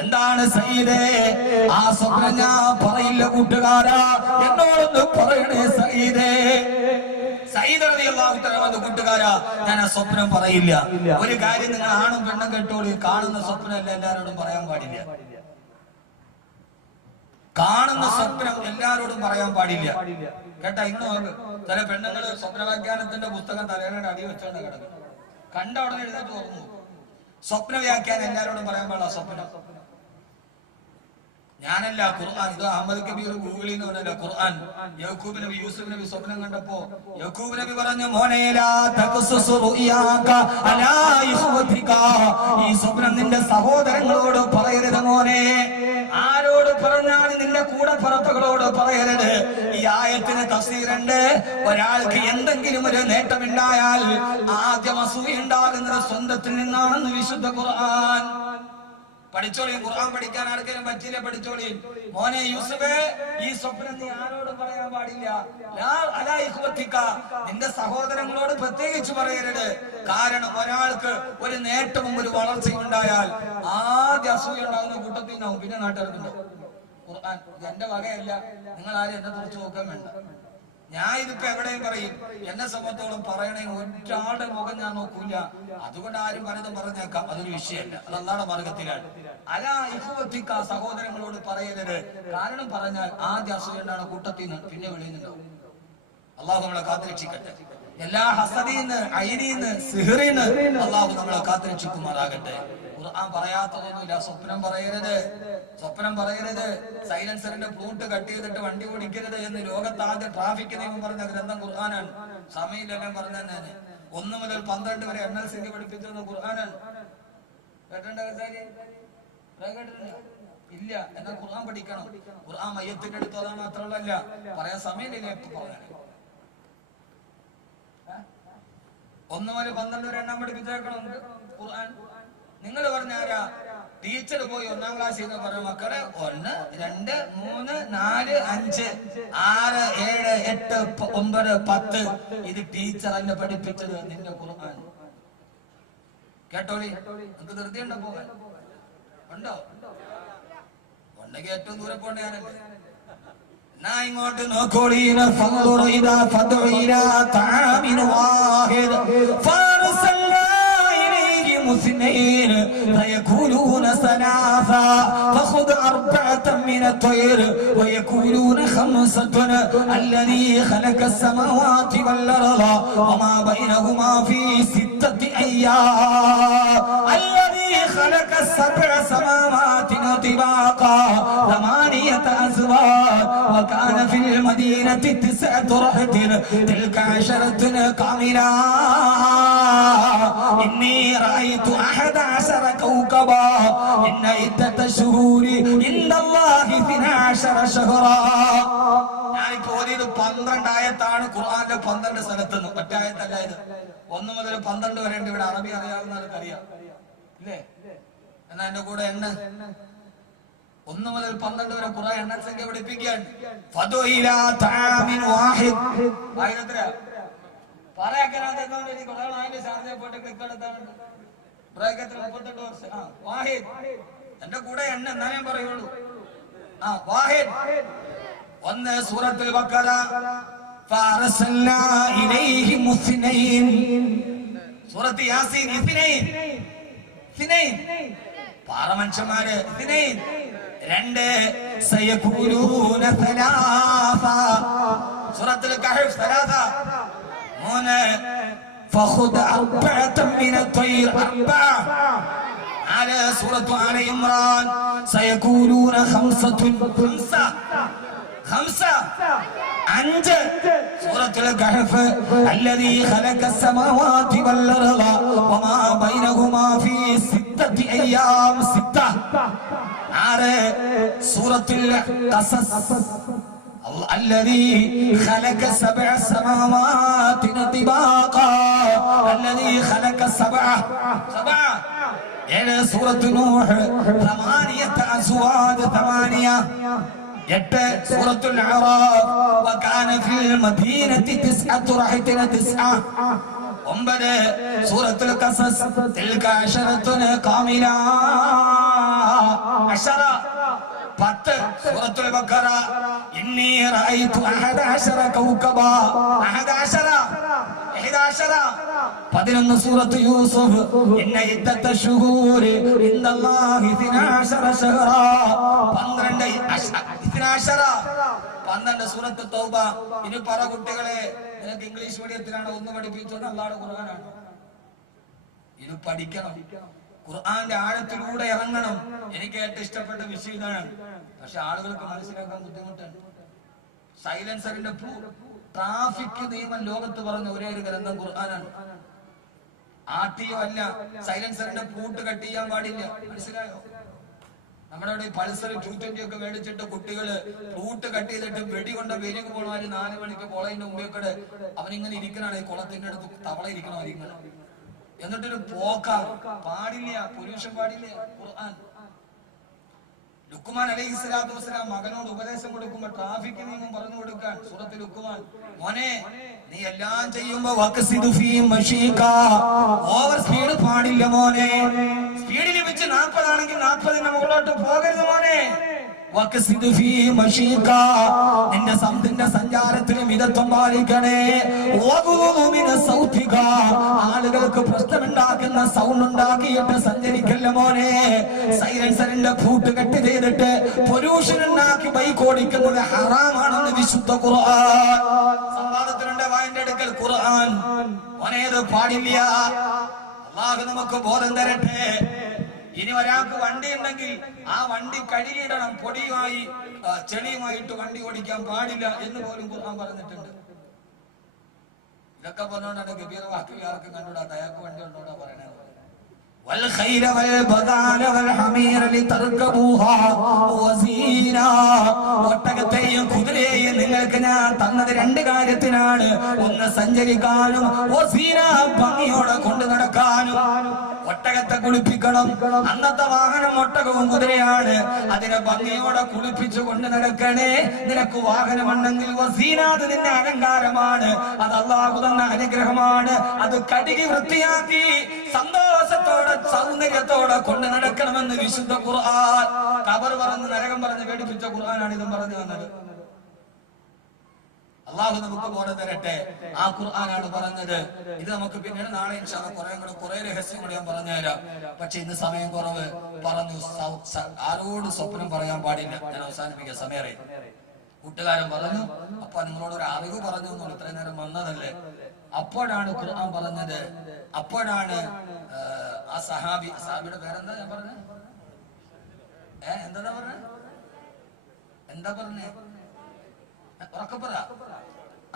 എന്താണ് സയ്യിദേ? ആ സ്വപ്നം ഞാൻ പറയില്ല കൂട്ടുകാരാ, എന്നോടൊന്ന് പറയണേ സയ്യിദേ. സയ്യിദ് റളിയല്ലാഹു തആല പറഞ്ഞു, കൂട്ടുകാരാ ഞാൻ ആ സ്വപ്നം പറയില്ല. ഒരു കാര്യം നിങ്ങൾ ആണും പെണ്ണും കേട്ടോളൂ, കാണുന്ന സ്വപ്നമല്ല എല്ലാവരോടും പറയാൻ പാടില്ല. കാണുന്ന സ്വപ്നം എല്ലാരോടും പറയാൻ പാടില്ല കേട്ടാ. ഇന്ന് നോക്ക്, ചില പെണ്ണുങ്ങള് സ്വപ്നവ്യാഖ്യാനത്തിന്റെ പുസ്തകം തലയുടെ അടി വെച്ചോണ്ട് കിടക്കും. കണ്ട ഉടനെ എഴുന്നേറ്റ് തോന്നുന്നു. സ്വപ്ന വ്യാഖ്യാനം എല്ലാരോടും പറയാൻ പാടില്ല. സ്വപ്നം ഞാനല്ല, ഖുർആൻ. ഇത് അഹമ്മദ് കബീർ ഗൂഗിളിൽ നിന്ന് പറഞ്ഞല്ല, ഖുർആൻ. യഹൂബ് നബി യൂസുഫ് നബി സ്വപ്നം കണ്ടപ്പോ യഹൂബ് നബി പറഞ്ഞു, മോനെ ലാ തഖസ്സു റുയാക അലാ ഇഖ്വതിക. ഈ സ്വപ്നം നിന്റെ സഹോദരങ്ങളോട് പറയരുത് മോനെ. ആരോട് പറഞ്ഞാൽ നിന്റെ കൂടെ പറപ്പുകളോട് പറയരുത്. ഈ ആയത്തിന് തഫ്സീറുണ്ട്. ഒരാൾക്ക് എന്തെങ്കിലും ഒരു നേട്ടമുണ്ടായാൽ ആദ്യം അസൂയ ഉണ്ടാകുന്നത് സ്വന്തത്തിൽ നിന്നാണെന്ന് വിശുദ്ധ ഖുർആൻ. പഠിച്ചോളി, ഖുർആൻ പഠിക്കാൻ ആർക്കെങ്കിലും പറ്റില്ല, പഠിച്ചോളി. മോനെ യൂസുഫേ, ഈ സ്വപ്നം നീ ആരോടും പറയാൻ പാടില്ല. അലാ ഇഖ്വതിക, നിന്റെ സഹോദരങ്ങളോട് പ്രത്യേകിച്ച് പറയരുത്. കാരണം ഒരാൾക്ക് ഒരു നേട്ടവും ഒരു വളർച്ചയും ഉണ്ടായാൽ ആദ്യം അസൂയ ഉണ്ടാകുന്ന കൂട്ടത്തിൽ നിന്നാവും, പിന്നെ നാട്ടുകാർക്കുണ്ടാവും. ഖുർആൻ എന്റെ വകയല്ല, നിങ്ങൾ ആരും എന്നെ കുറിച്ച് നോക്കാൻ വേണ്ട. ഞാൻ ഇതിപ്പോ എവിടെയും പറയും. എന്നെ സംബന്ധിച്ചോളം പറയണേ ഒരാളുടെ മുഖം ഞാൻ നോക്കൂല. അതുകൊണ്ട് ആരും പലതും പറഞ്ഞേക്കാം, അതൊരു വിഷയമല്ല. അത് അല്ലാഹുവിന്റെ മാർഗത്തിലാണ്. അലാ ഇഖ്വതിക, സഹോദരങ്ങളോട് പറയരുത്. കാരണം പറഞ്ഞാൽ ആദ്യ അസൂയണ്ടാണ് കൂട്ടത്തിൽ നിന്ന്, പിന്നെ വെളിയിൽ നിന്നുണ്ടാവും. അള്ളാഹു നമ്മളെ കാത്തുരക്ഷിക്കട്ടെ. എല്ലാ ഹസദീന്ന്, ഐനീന്ന്, സിഹ്റിന്ന് അള്ളാഹു നമ്മളെ കാത്തുരക്ഷിക്കുമാറാകട്ടെ. ഖുർആൻ പറയാത്തതൊന്നുമില്ല. സ്വപ്നം പറയരുത്, സ്വപ്നം പറയരുത്. സൈലൻസറിന്റെ ഫ്ലൂട്ട് കട്ട് ചെയ്തിട്ട് വണ്ടി ഓടിക്കരുത് എന്ന് ലോകത്താദ്യ ട്രാഫിക് നിയമം പറഞ്ഞ ഗ്രന്ഥം ഖുർആനാണ്. സമയമില്ലെല്ലാം പറഞ്ഞു തന്നെ 1 മുതൽ 12 വരെ NLC പഠിപ്പിച്ചിരുന്ന ഖുർആനാണ്. ഇല്ല എന്നാൽ ഖുർആൻ പഠിക്കണം. ഖുർആൻ മയ്യത്തിന്റെ അടുത്ത് അതാണ് മാത്രമല്ല, പറയാൻ സമയമില്ല. 1 മുതൽ 12 വരെ എണ്ണം പഠിപ്പിച്ചേക്കണം ഖുർആൻ. നിങ്ങൾ പറഞ്ഞാരാ? ടീച്ചർ പോയി 1ാം ക്ലാസ്സിൽ നിന്ന് പറഞ്ഞ മക്കളെ 1, 2, 3, 4, 5, 6, 7, 8, 9, 10 ഇത് ടീച്ചർ എന്നെ പഠിപ്പിച്ചത് നിന്റെ ഖുർആൻ. കേട്ടോളി, നമുക്ക് ധൃതിയുണ്ടോ പോകാൻ? ഉണ്ടോ? ഉണ്ടെങ്കിൽ ഏറ്റവും ദൂരെ പോകേണ്ട ഞാനല്ലേ. എന്നാ ഇങ്ങോട്ട് നോക്കോളീന اثنين فيكونون ثلاثا فخذ 4 من الطير ويكونون 5 الذي خلق السماوات والأرض وما بينهما في 6 أيام الذي خلق 7 سماوات طباقا 8 أزواج وكان في المدينة 9 رهط تلك 10 كاملة إني رأيت 11 كوكبا إن عدة الشهور عند الله 12 شهرا. ഞാനിപ്പോ ഓതിയത് 12 ആയത്താണ് ഖുർആന്റെ 12 സ്ഥലത്ത് നിന്ന്. ഒറ്റ ആയത്തല്ല ഇത്. 1 മുതൽ 12 വരെ ഉണ്ട്. ഇവിടെ അറബി അറിയാവുന്നവർക്ക് അറിയാം ഇല്ലേ? എന്നാ എന്റെ കൂടെ എണ്ണ 1 മുതൽ 12 വരെ ഖുർആൻ എണ്ണ സംഖ്യ പഠിപ്പിക്കുകയാണ്. ഫദുഇലാ തആമിൻ വാഹിദ് ആയത്ര പറയാക്കനാതെ എനിക്ക് കുറെ ആയിട്ട് ഷാർജയിൽ പോയിട്ട് ക്ലിക്ക് എടുത്താണ്. ബ്രാക്കറ്റിൽ 38 വർഷം. വാഹിദ് എന്റെ കൂടെ എണ്ണ എന്നാ ഞാൻ പറയുള്ളൂ. വാഹിദ് 1 സൂറത്തുൽ ബഖറ ഫഅർസൽനാ ഇലൈഹിം 2 സൂറത്ത് യാസീൻ 2 പാറമനുഷ്യന്മാര് 2 സയഖൂലൂന 3 സൂറത്തുൽ കഹ്ഫ് 3 فخذ 4 من الطير 4 على سورة آل عمران سيكونون 5 5 സൂറത്തുൽ കഹ്ഫ് അല്ലദീ ഖലഖസ് സമാവാതി വൽ അർള വമാ ബൈനഹുമാ ഫീ 6 അയ്യാം 6 6 സൂറത്തുൽ ഖസസ് الذي خلق 7 سماوات طباقا الذي خلق 7 سورة نوح 8 أزواج 8 سورة الأعراف وكان في المدينة 9 رحتنا 9 سورة القصص تلك 10 كاملة 10 സൂറത്തുൽ ബഖറ ഇന്നി റഅയ്തു 11 കൗകബ 11 സൂറത്ത് യൂസുഫ് ഇന്ന ഇദ്ദത ശുഹൂരി ഇൻദല്ലാഹി 12 ശഹറാ 12 സൂറത്ത് തൗബ. ഇനി പറ കുട്ടികളെ, നിനക്ക് ഇംഗ്ലീഷ് മീഡിയത്തിലാണ് ഒന്ന് പഠിപ്പിച്ചത് അല്ലാഹുവിന്റെ ഖുർആനാണ്. ഇത് പഠിക്കണം, ഖുർആന്റെ ആഴത്തിലൂടെ ഇറങ്ങണം. എനിക്ക് ഏറ്റവും ഇഷ്ടപ്പെട്ട വിഷയം ഇതാണ്. പക്ഷെ ആളുകൾക്ക് മനസ്സിലാക്കാൻ ബുദ്ധിമുട്ടാണ്. സൈലൻസറിന്റെ ട്രാഫിക് നിയമം ലോകത്ത് പറഞ്ഞ ഒരേ ഒരു ഗ്രന്ഥം ഖുർആനാണ്. ആർടിഒ അല്ല. സൈലൻസറിന്റെ പൂട്ട് കട്ട് ചെയ്യാൻ പാടില്ല. മനസ്സിലായോ? നമ്മുടെ ഇവിടെ പൾസർ 220 ഒക്കെ മേടിച്ചിട്ട് കുട്ടികള് പൂട്ട് കട്ട് ചെയ്തിട്ട് വെടികൊണ്ട വെരിക്ക് പോണമാര് 4 മണിക്ക് കോളേജിന്റെ മുമ്പേക്കൂടെ അവനിങ്ങനെ ഇരിക്കണാണ്. ഈ കുളത്തിന്റെ അടുത്ത് തവള ഇരിക്കണമായിരിക്കണം. എന്നിട്ടൊരു പോക്ക പാടില്ല, പൊല്യൂഷൻ പാടില്ല. ഖുർആൻ ലുക്മാൻ അലൈഹിസ്സലാത്തു വസ്സലാം മകനോട് ഉപദേശം കൊടുക്കുമ്പോൾ ട്രാഫിക് നിയമം പറഞ്ഞു കൊടുക്കാൻ സൂറത്തുൽ ലുക്മാൻ, മോനെ നീ എല്ലാം ചെയ്യുമ്പോ വഖസിദു ഫീ മശീക, ഓവർ സ്പീഡ് പാടില്ല മോനെ. സ്പീഡ് ലിമിറ്റ് 40 ആണെങ്കിൽ 40ന് മുകളിലോട്ട് പോകരുത് മോനെ. വഖസിദു ഫീ മശീക, നിന്റെ സംതിന്റെ സഞ്ചാരത്തിന് മിതത്വം പാലിക്കണേ. വഖുദു മിന സൗതിക, ആളുകൾക്ക് പ്രശ്നമുണ്ടാക്കുന്ന സൗണ്ട് ഉണ്ടാക്കിയിട്ട് സഞ്ചരിക്കല്ല മോനെ. സൈലൻസറിന്റെ പൂട്ട് കെട്ടി ചെയ്തിട്ട് പൊല്യൂഷൻ ഉണ്ടാക്കി ബൈക്ക് ഓടിക്കുന്നത് ഹറാമാണെന്ന് വിശുദ്ധ ഖുർആൻ. സംവാദത്തിനുണ്ട് വായന്റെ അടുക്കൽ ഖുർആൻ. മോനേത് പാടില്ല. അല്ലാഹു നമുക്ക് ബോധം തരട്ടെ. ഇനി ഒരാൾക്ക് വണ്ടി ഉണ്ടെങ്കിൽ ആ വണ്ടി കഴുകിയിടണം. പൊടിയുമായി ചെളിയുമായിട്ട് വണ്ടി ഓടിക്കാൻ പാടില്ല എന്ന് പോലും ഖുർആൻ പറഞ്ഞിട്ടുണ്ട്. ഇതൊക്കെ പറഞ്ഞുകൊണ്ടാണ് ഗബീർ വാക്ക് ആർക്കും കണ്ടുകൂടാ. അയാൾക്ക് വണ്ടി ഉണ്ടോടാ പറയണത്. والخيل والبغال والحمير لتركبوها وزينا, ഒട്ടകത്തെയും കുതിരയെയും നിങ്ങൾക്ക് ഞാൻ തന്നത് 2 കാര്യത്തിനാണ്. ഒന്ന് സഞ്ചരിക്കാനും വസീന, ഭംഗിയോടെ കൊണ്ടു നടക്കാനും. ഒട്ടകത്തെ കുളിപ്പിക്കണം. അന്നത്തെ വാഹനം ഒട്ടകവും കുതിരയാണ്. അതിനെ ഭംഗിയോടെ കുളിപ്പിച്ചു കൊണ്ട് നടക്കണേ. നിനക്ക് വാഹനമുണ്ടെങ്കിൽ വസീന, അത് നിന്റെ അലങ്കാരമാണ്. അത് അല്ലാഹു തന്ന അനുഗ്രഹമാണ്. അത് കഴുകി വൃത്തിയാക്കി സന്തോഷത്തോടെ സൗന്ദര്യത്തോടെ കൊണ്ട് നടക്കണമെന്ന് വിശുദ്ധ ഖുർആൻ. ഖബർ പറഞ്ഞ് നരകം പറഞ്ഞ് പേടിപ്പിച്ച ഖുർആനാണ് ഇതും പറഞ്ഞു വന്നത്. അള്ളാഹു നമുക്ക് ബോധം തരട്ടെ. ആ ഖുർആനാണ് പറഞ്ഞത്. ഇത് നമുക്ക് പിന്നീട് നാളെ ഇൻഷാ അല്ലാഹ് കുറെ രഹസ്യം കൂടി ഞാൻ പറഞ്ഞുതരാം. പക്ഷെ ഇന്ന് സമയം കുറവ്. പറഞ്ഞു ആരോട് സ്വപ്നം പറയാൻ പാടില്ല. ഞാൻ അവസാനിപ്പിക്കാൻ സമയം. കൂട്ടുകാരൻ പറഞ്ഞു, അപ്പൊ നിങ്ങളോട് ഒരു അറിവ് പറഞ്ഞു എന്നോട് ഇത്രയും നേരം വന്നതല്ലേ. അപ്പോഴാണ് ഖുർആൻ പറഞ്ഞത്. അപ്പോഴാണ് ആ സഹാബിയുടെ പേരെന്താ ഞാൻ പറഞ്ഞത്? എന്താ പറഞ്ഞേ? ഉറക്കപ്പറ.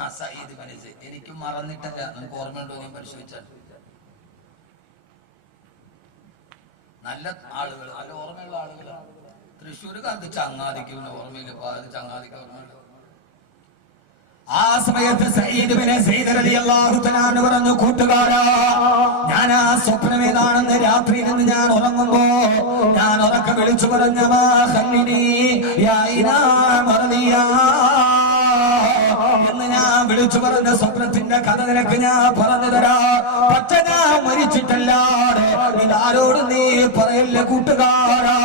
ആ സയ്യിദ് മനിസ്. എനിക്കും മറന്നിട്ടല്ല. നമുക്ക് ഓർമ്മയുണ്ടോ ഞാൻ പരിശോധിച്ചാൽ. നല്ല ആളുകൾ, നല്ല ഓർമ്മയുള്ള ആളുകളാണ്. തൃശ്ശൂർക്കാർക്ക് ചങ്ങാതിക്ക് ഓർമ്മയില്ല. ചങ്ങാതിക്ക് ഓർമ്മയില്ല. ആ സമയത്ത് സയ്യിദ് ഇബ്നു സയ്യിദ് റളിയല്ലാഹു തആല അൻഹു പറഞ്ഞു, കൂട്ടുകാരാ, ഞാൻ ആ സ്വപ്നം ഏതാണെന്ന് രാത്രിയിൽ നിന്ന് ഞാൻ ഉറങ്ങുമ്പോ ഞാൻ ഉറക്കെ വിളിച്ചു പറഞ്ഞ മാ ഖല്ലിനി യാ ഇനാ മർദിയാ എന്ന് ഞാൻ വിളിച്ചു പറഞ്ഞ സ്വപ്നത്തിന്റെ കഥ നിനക്ക് ഞാൻ പറഞ്ഞു തരാം. പക്ഷെ ഞാൻ മരിച്ചിട്ടല്ലാതെ ഇതാരോട് നീ പറയല്ല കൂട്ടുകാരാ.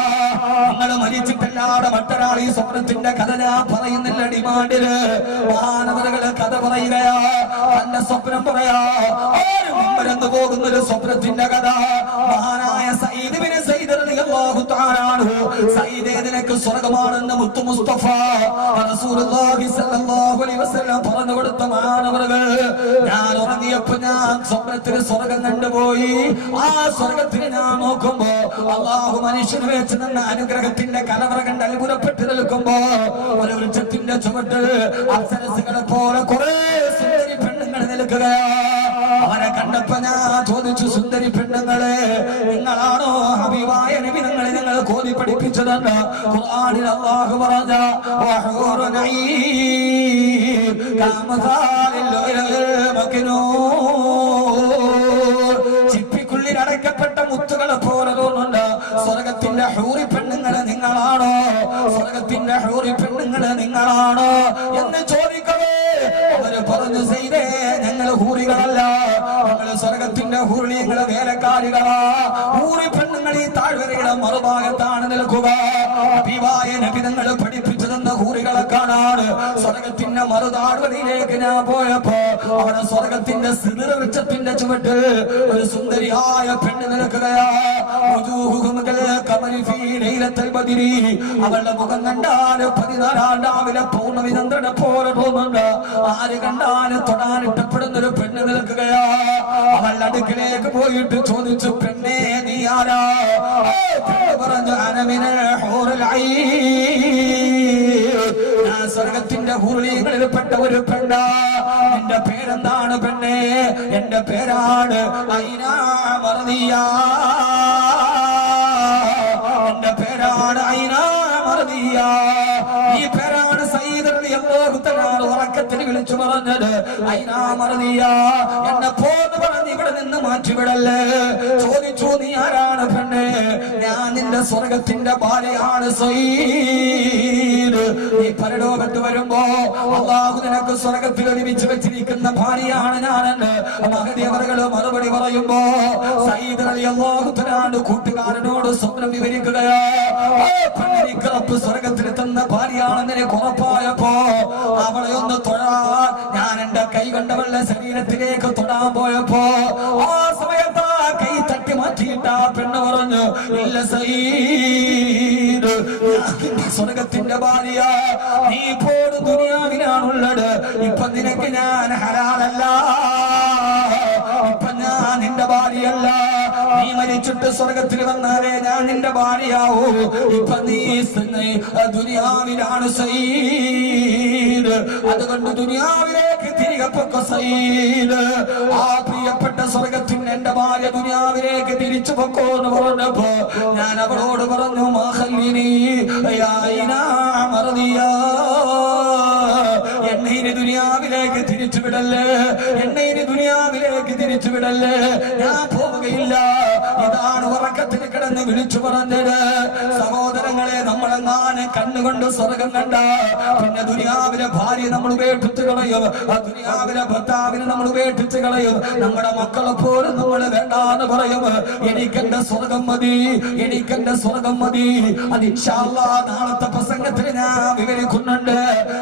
നിങ്ങൾ മരിച്ചിട്ടല്ലാതെ മറ്റൊരാൾ ഈ സ്വപ്നത്തിന്റെ കഥ ഞാൻ പറയുന്നില്ല. ഡിമാൻഡില് മഹാനവറുകള് കഥ പറയുകയാ, തന്റെ സ്വപ്നം പറയാ. മറന്നു പോകുന്ന ഒരു സ്വപ്നത്തിന്റെ കഥ. മഹാനായ സയ്യിദ് ബിൻ സയ്യിദ് റളിയല്ലാഹു തആല അൻഹു സയ്യിദേ നിനക്ക് സ്വർഗ്ഗമാണെന്ന് മുത്തു മുസ്തഫ റസൂലുള്ളാഹി സ്വല്ലല്ലാഹു അലൈഹി വസല്ലം പറഞ്ഞു കൊടുത്ത മാനവറുകൾ. ഞാൻ ഉറങ്ങിയപ്പോൾ ഞാൻ സ്വപ്നത്തിൽ സ്വർഗ്ഗം കണ്ടുപോയി. ആ സ്വർഗ്ഗത്തിൽ ഞാൻ നോക്കുമ്പോ അല്ലാഹു മനുഷ്യന് വെച്ച് തന്ന അനുഗ്രഹത്തിന്റെ കലവറ കണ്ട് അത്ഭുതപ്പെട്ട് നിൽക്കുമ്പോ ഒരു വൃക്ഷത്തിന്റെ ചുവട്ട് അപ്സരസുകളെ പോലെ കുറെ സുന്ദരി പെണ്ണുങ്ങൾ നിൽക്കുകയാ. അവരെ കണ്ടപ്പോ ഞാൻ ചോദിച്ചു, സുന്ദരി പെണ്ണുങ്ങളെ നിങ്ങളാണോ ഹബീബായ നബി നിങ്ങളെ ഞങ്ങൾ കോതി പഠിപ്പിച്ചതെന്ന് ഖുർആനിൽ അല്ലാഹു പറഞ്ഞ വഹൂറുൻ അഈൻ കമസാലിൽ മക്നൂൻ ചിപ്പിക്കുള്ളിൽ അടക്കപ്പെട്ട മുത്തുകളെ പോലെ തോന്നുന്നുണ്ട്. സ്വർഗത്തിന്റെ ഹൂറി പെണ്ണുങ്ങളെ നിങ്ങളാണോ? സ്വർഗത്തിന്റെ ഹൂറി പെണ്ണുങ്ങളെ നിങ്ങളാണോ എന്ന് ചോദിക്കവേ അവര് പറഞ്ഞു, സയ്യിദേ ഞങ്ങൾ ഹൂറികളല്ല, ഞങ്ങള് സ്വർഗത്തിന്റെ ഹൂറി, ഞങ്ങളെ വേലക്കാരികളാ. ഹൂറി പെണ്ണുങ്ങൾ ഈ താഴ്വരയുടെ മറുഭാഗത്താണ് നിൽക്കുക. ഹബീബായ നബി നിങ്ങൾ പഠിപ്പിച്ചു തന്ന ഹൂറികളെ കാണാണ്. സ്വർഗത്തിന്റെ മറുതാഴ്വരയിലേക്ക് ഞാൻ പോയപ്പോ അവിടെ സ്വർഗത്തിന്റെ സിദ്ർ വൃക്ഷത്തിന്റെ ചുവട്ടിൽ ഒരു സുന്ദരിയായ പെണ്ണ് നിൽക്കുകയാ. അവളുടെ മുഖം കണ്ടാല് 14 രാവിലെ പൗർണമി ചന്ദ്രനെ പോലെ തോന്നുന്നുണ്ട്. ആര് കണ്ടാലും തൊടാൻ ഇഷ്ടപ്പെടുന്ന ഒരു പെണ്ണ് നിൽക്കുകയാ. അവളുടെ അടുക്കിലേക്ക് പോയിട്ട് ചോദിച്ചു, പെണ്ണേ നീ ആരാ? പെണ്ണ് പറഞ്ഞു, അനമിനൽ ഹൂറുൽ ഐൻ, ഞാൻ സ്വർഗത്തിന്റെ ഹൂറികളിൽപ്പെട്ട ഒരു പെണ്ണാ. നിന്റെ പേരെന്താണ് പെണ്ണേ? എന്റെ പേരാണ് ഐനാ മർദിയ. എന്റെ പേരാണ് ഐനാ മർദിയ. ഈ പേരാണ് സയ്യിദ് റളിയല്ലാഹു തആല ഉറക്കത്തിൽ വിളിച്ചു പറഞ്ഞത്. ഐനാ മർദിയ, എന്നെ പോന്ന് പറഞ്ഞ് ഇവിടെ നിന്ന് മാറ്റിവിടല്ലേ. ചോദിച്ചു, നീ ആരാണ് പെണ്ണേ? ഞാൻ നിന്റെ സ്വർഗത്തിന്റെ ഭാര്യയാണ് സയ്യിദ്. നീ പരലോകത്ത് വരുമ്പോ അല്ലാഹു നിനക്ക് സ്വർഗത്തിൽ ഒരുമിച്ച് വെച്ചിരിക്കുന്ന ഭാര്യയാണ് ഞാനെന്ന് മഹദി അവറുകൾ മറുപടി പറയുമ്പോ സയ്യിദ് റളിയല്ലാഹു തആല കൂട്ടുകാരനോട് സ്വപ്നം വിവരിക്കുകയാ. പെണ്ണിനിക്ക് റബ്ബ് സ്വർഗത്തിൽ തന്ന ഭാര്യയാണെന്ന് എനിക്ക് ഉറപ്പായപ്പോ അവളെ ഒന്ന് തൊഴാൻ ഞാൻ എന്റെ കൈ കൊണ്ടവളുടെ ശരീരത്തിലേക്ക് തൊടാൻ പോയപ്പോ ആ സമയത്ത് ആ കൈ തട്ടി മാറ്റിയിട്ട് ആ പെണ്ണ് പറഞ്ഞു, ഇല്ല സയ്യിദ്, സ്വർഗത്തിന്റെ ഭാര്യ നീ ഇപ്പോൾ ദുനിയാവിലാണുള്ളത്. ഇപ്പൊ നിനക്ക് ഞാൻ ഹലാലല്ല, ഇപ്പൊ ഞാൻ നിന്റെ ഭാര്യയല്ല. നീ മരിച്ചിട്ട് സ്വർഗത്തിൽ വന്നാലേ ഞാൻ നിന്റെ ഭാര്യയാവൂ. ഇപ്പൊ നീ ദുനിയാവിലാണ് സയ്യിദ്. അതുകൊണ്ട് ദുനിയാവിലേക്ക് തിരികെ പൊക്ക സയ്യിദ്. ആ പ്രിയപ്പെട്ട സ്വർഗത്തിന് എന്റെ ഭാര്യ ദുനിയാവിലേക്ക് തിരിച്ചു പൊക്കോ എന്ന് പറഞ്ഞപ്പോ ഞാൻ അവളോട് പറഞ്ഞു, മഹല്ലിനി യാ ഐനാ മർദിയ, എന്നെ ഇനി ദുനിയാവിലേക്ക് തിരിച്ചുവിടല്ലേ, എന്നെ ഇനി ദുനിയാവിലേക്ക് തിരിച്ചുവിടല്ലേ, ഞാൻ പോവുകയില്ല. ഇതാണ് ഉറക്കത്തിൽ കിടന്ന് വിളിച്ചു പറഞ്ഞത്. സഹോദരങ്ങളെ, നമ്മളെങ്ങാനും കണ്ണുകൊണ്ട് സ്വർഗം കണ്ട പിന്നെ ദുനിയാവിലെ ഭാര്യ നമ്മൾ ഉപേക്ഷിച്ച് കളയും, ആ ദുനിയാവിലെ ഭർത്താവിനെ നമ്മൾ ഉപേക്ഷിച്ച് കളയും, നമ്മുടെ മക്കളെ പോലും നമ്മൾ വേണ്ടാന്ന് പറയും. എനിക്കെന്റെ സ്വർഗം മതി, എനിക്കെന്റെ സ്വർഗം മതി. അത് ഇൻഷാ അല്ലാഹ് നാളത്തെ പ്രസംഗത്തിൽ ഞാൻ വിവരിക്കുന്നുണ്ട്.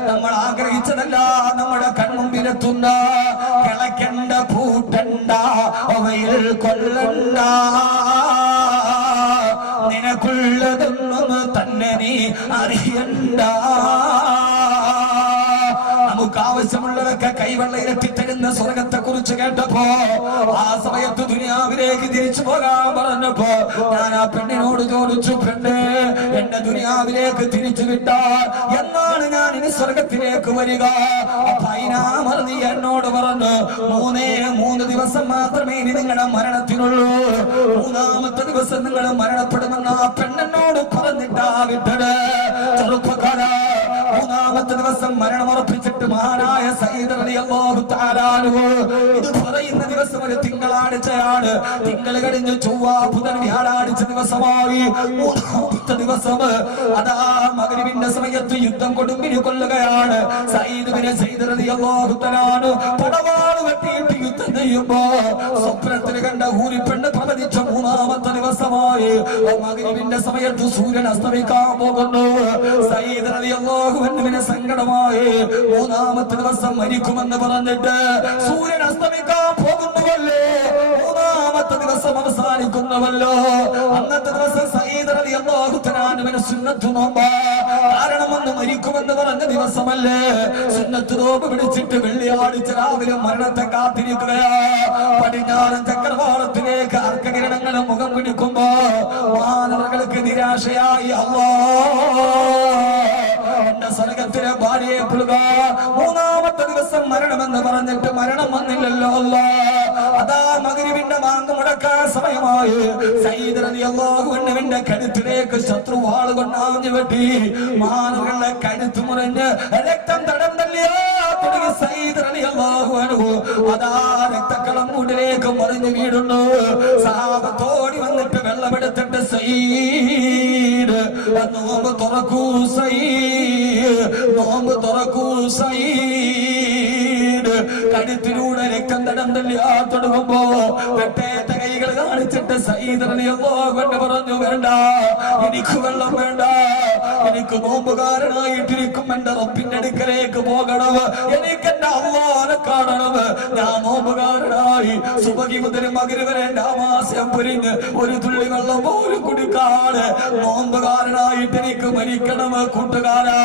നമ്മൾ ആഗ്രഹിച്ചതല്ല നമ്മുടെ കൺമുമ്പിലെത്തുന്ന കിളക്കണ്ട പൂട്ടണ്ട അവയിൽ കൊല്ലണ്ട, നിനക്കുള്ളതൊന്നും തന്നെ നീ അറിയണ്ട. നമുക്ക് ആവശ്യമുള്ളതൊക്കെ കൈവെള്ളയിലെത്തി തരുന്ന സ്വർഗത്തെ കുറിച്ച് കേട്ടപ്പോ ആ സമയത്ത് ദുനിയാവിലേക്ക് തിരിച്ചു പോകാൻ പറഞ്ഞപ്പോ ഞാൻ ആ പെണ്ണിനോട് ചോദിച്ചു, പെണ്ണ് എന്റെ ദുനിയാവിലേക്ക് തിരിച്ചു വിട്ടാൽ എന്നാണ് ഞാൻ ഇനി സ്വർഗത്തിലേക്ക് വരിക? അപ്പൊ ഐനാ മർദിയ എന്നോട് പറഞ്ഞു, 3 ദിവസം മാത്രമേ ഇനി നിങ്ങളുടെ മരണത്തിനുള്ളൂ. 3ാമത്തെ ദിവസം നിങ്ങൾ മരണപ്പെടുമെന്ന് ആ പെണ്ണെന്നോട് പറഞ്ഞിട്ടാ വിട്ടത്. ചെറുപ്പക്കാരാ, 3ാമത്തെ ദിവസം മരണം ഉറപ്പിച്ചിട്ട് മഹാനായ സയ്യിദ് റളിയല്ലാഹു തആല അൻഹു ഇത് പറയുന്ന ദിവസം ഒരു തിങ്കളാഴ്ചയാണ്. തിങ്കൾ കഴിഞ്ഞ് ചൊവ്വ ബുധൻ വ്യാഴാഴ്ച ദിവസമായി 3ാമത്തെ ദിവസം അതാ മഗ്രിബിന്റെ സമയത്ത് യുദ്ധം കൊടുമ്പിരി കൊള്ളുകയാണ്. സയ്യിദ് ബിൻ സയ്യിദ് റളിയല്ലാഹു തആല പടവാൾ വെട്ടിയിട്ട് യുദ്ധം ചെയ്യുമ്പോ സ്വപ്നത്തിൽ കണ്ട ഊരിപ്പെണ്ണ് പ്രവചിച്ച മൂന്നാമത്തെ ദിവസമായി മഗ്‌രിബിന്റെ സമയത്ത് സൂര്യൻ അസ്തമിക്കാൻ പോകുന്നു. സയ്യിദ് റളിയല്ലാഹു അൻഹുവിന് സങ്കടമായി. മൂന്നാമത്തെ ദിവസം മരിക്കുമെന്ന് പറഞ്ഞിട്ട് സൂര്യൻ അസ്തമിക്കാൻ പോകുന്നുവല്ലോ, മൂന്നാമത്തെ ദിവസം അവസാനിക്കുന്നുവല്ലോ. അന്നത്തെ ദിവസം സയ്യിദ് റളിയല്ലാഹു തആലാവിന് സുന്നത്ത് നോമ്പ്. കാരണം അന്ന് മരിക്കുമെന്ന് പറഞ്ഞ ദിവസമല്ലേ. സുന്നത്ത് നോമ്പ് പിടിച്ചിട്ട് വെള്ളിയാഴ്ച രാവിലെ മരണത്തെ കാത്തിരിക്കുകയാ. പടിഞ്ഞാറൻ ചക്രവാളത്തിലേക്ക് അർക്കകിരണങ്ങളും മുഖം പിടിക്കുമ്പോ മാനവർക്ക് നിരാശയായി. എന്റെ സ്വർഗത്തിലെ ഭാര്യയെ പുലുക. മൂന്നാമത്തെ ദിവസം മരണമെന്ന് പറഞ്ഞിട്ട് മരണം വന്നില്ലല്ലോ. അതാ മഗ്‌രിബിന്റെ ബാങ്ക് മുടക്കാൻ സമയമായി. സയ്യിദ് റളിയല്ലാഹു അൻഹുവിന്റെ കഴുത്തിലേക്ക് ശത്രു വാള് കൊണ്ടാഞ്ഞു വെട്ടി. മാനവരുടെ കഴുത്ത് മുറിഞ്ഞ് രക്തം തടം തള്ളിയാ തുടങ്ങി സയ്യിദ് റളിയല്ലാഹു അൻഹു അതാ രക്തക്കളം മുടിലേക്ക് മറിഞ്ഞു വീഴുന്നു. സഹാബത്തോടി വന്നിട്ട് വെള്ളമെടുത്തിട്ട് സയ്യിദ് നോമ്പ് തുറക്കൂ സയ്യിദ്, നോമ്പ് തുറക്കൂ സയ്യിദ്. കഴുത്തിലൂടെ രക്തം തടം തള്ളിയാ തുടങ്ങുമ്പോ വെട്ടേറ്റ കൈകൾ കാണിച്ചിട്ട് സയ്യിദ് റളിയല്ലാഹു അൻഹു പറഞ്ഞു, വേണ്ട, എനിക്ക് വെള്ളം വേണ്ട, എനിക്ക് നോമ്പുകാരനായിട്ടിരിക്കും എന്റെ റബ്ബിന്റെ അടുക്കലേക്ക് പോകണം, എനിക്ക് എന്റെ അല്ലാഹുവിനെ കാണണം. ഞാൻ നോമ്പുകാരനായി സുബഹി മുതൽ മഗ്‌രിബ് വരെ എന്റെ ആമാശയം പൊരിഞ്ഞ് ഒരു തുള്ളി വെള്ളം പോലും കുടിക്കാതെ നോമ്പുകാരനായിട്ട് എനിക്ക് മരിക്കണം. കൂട്ടുകാരാ,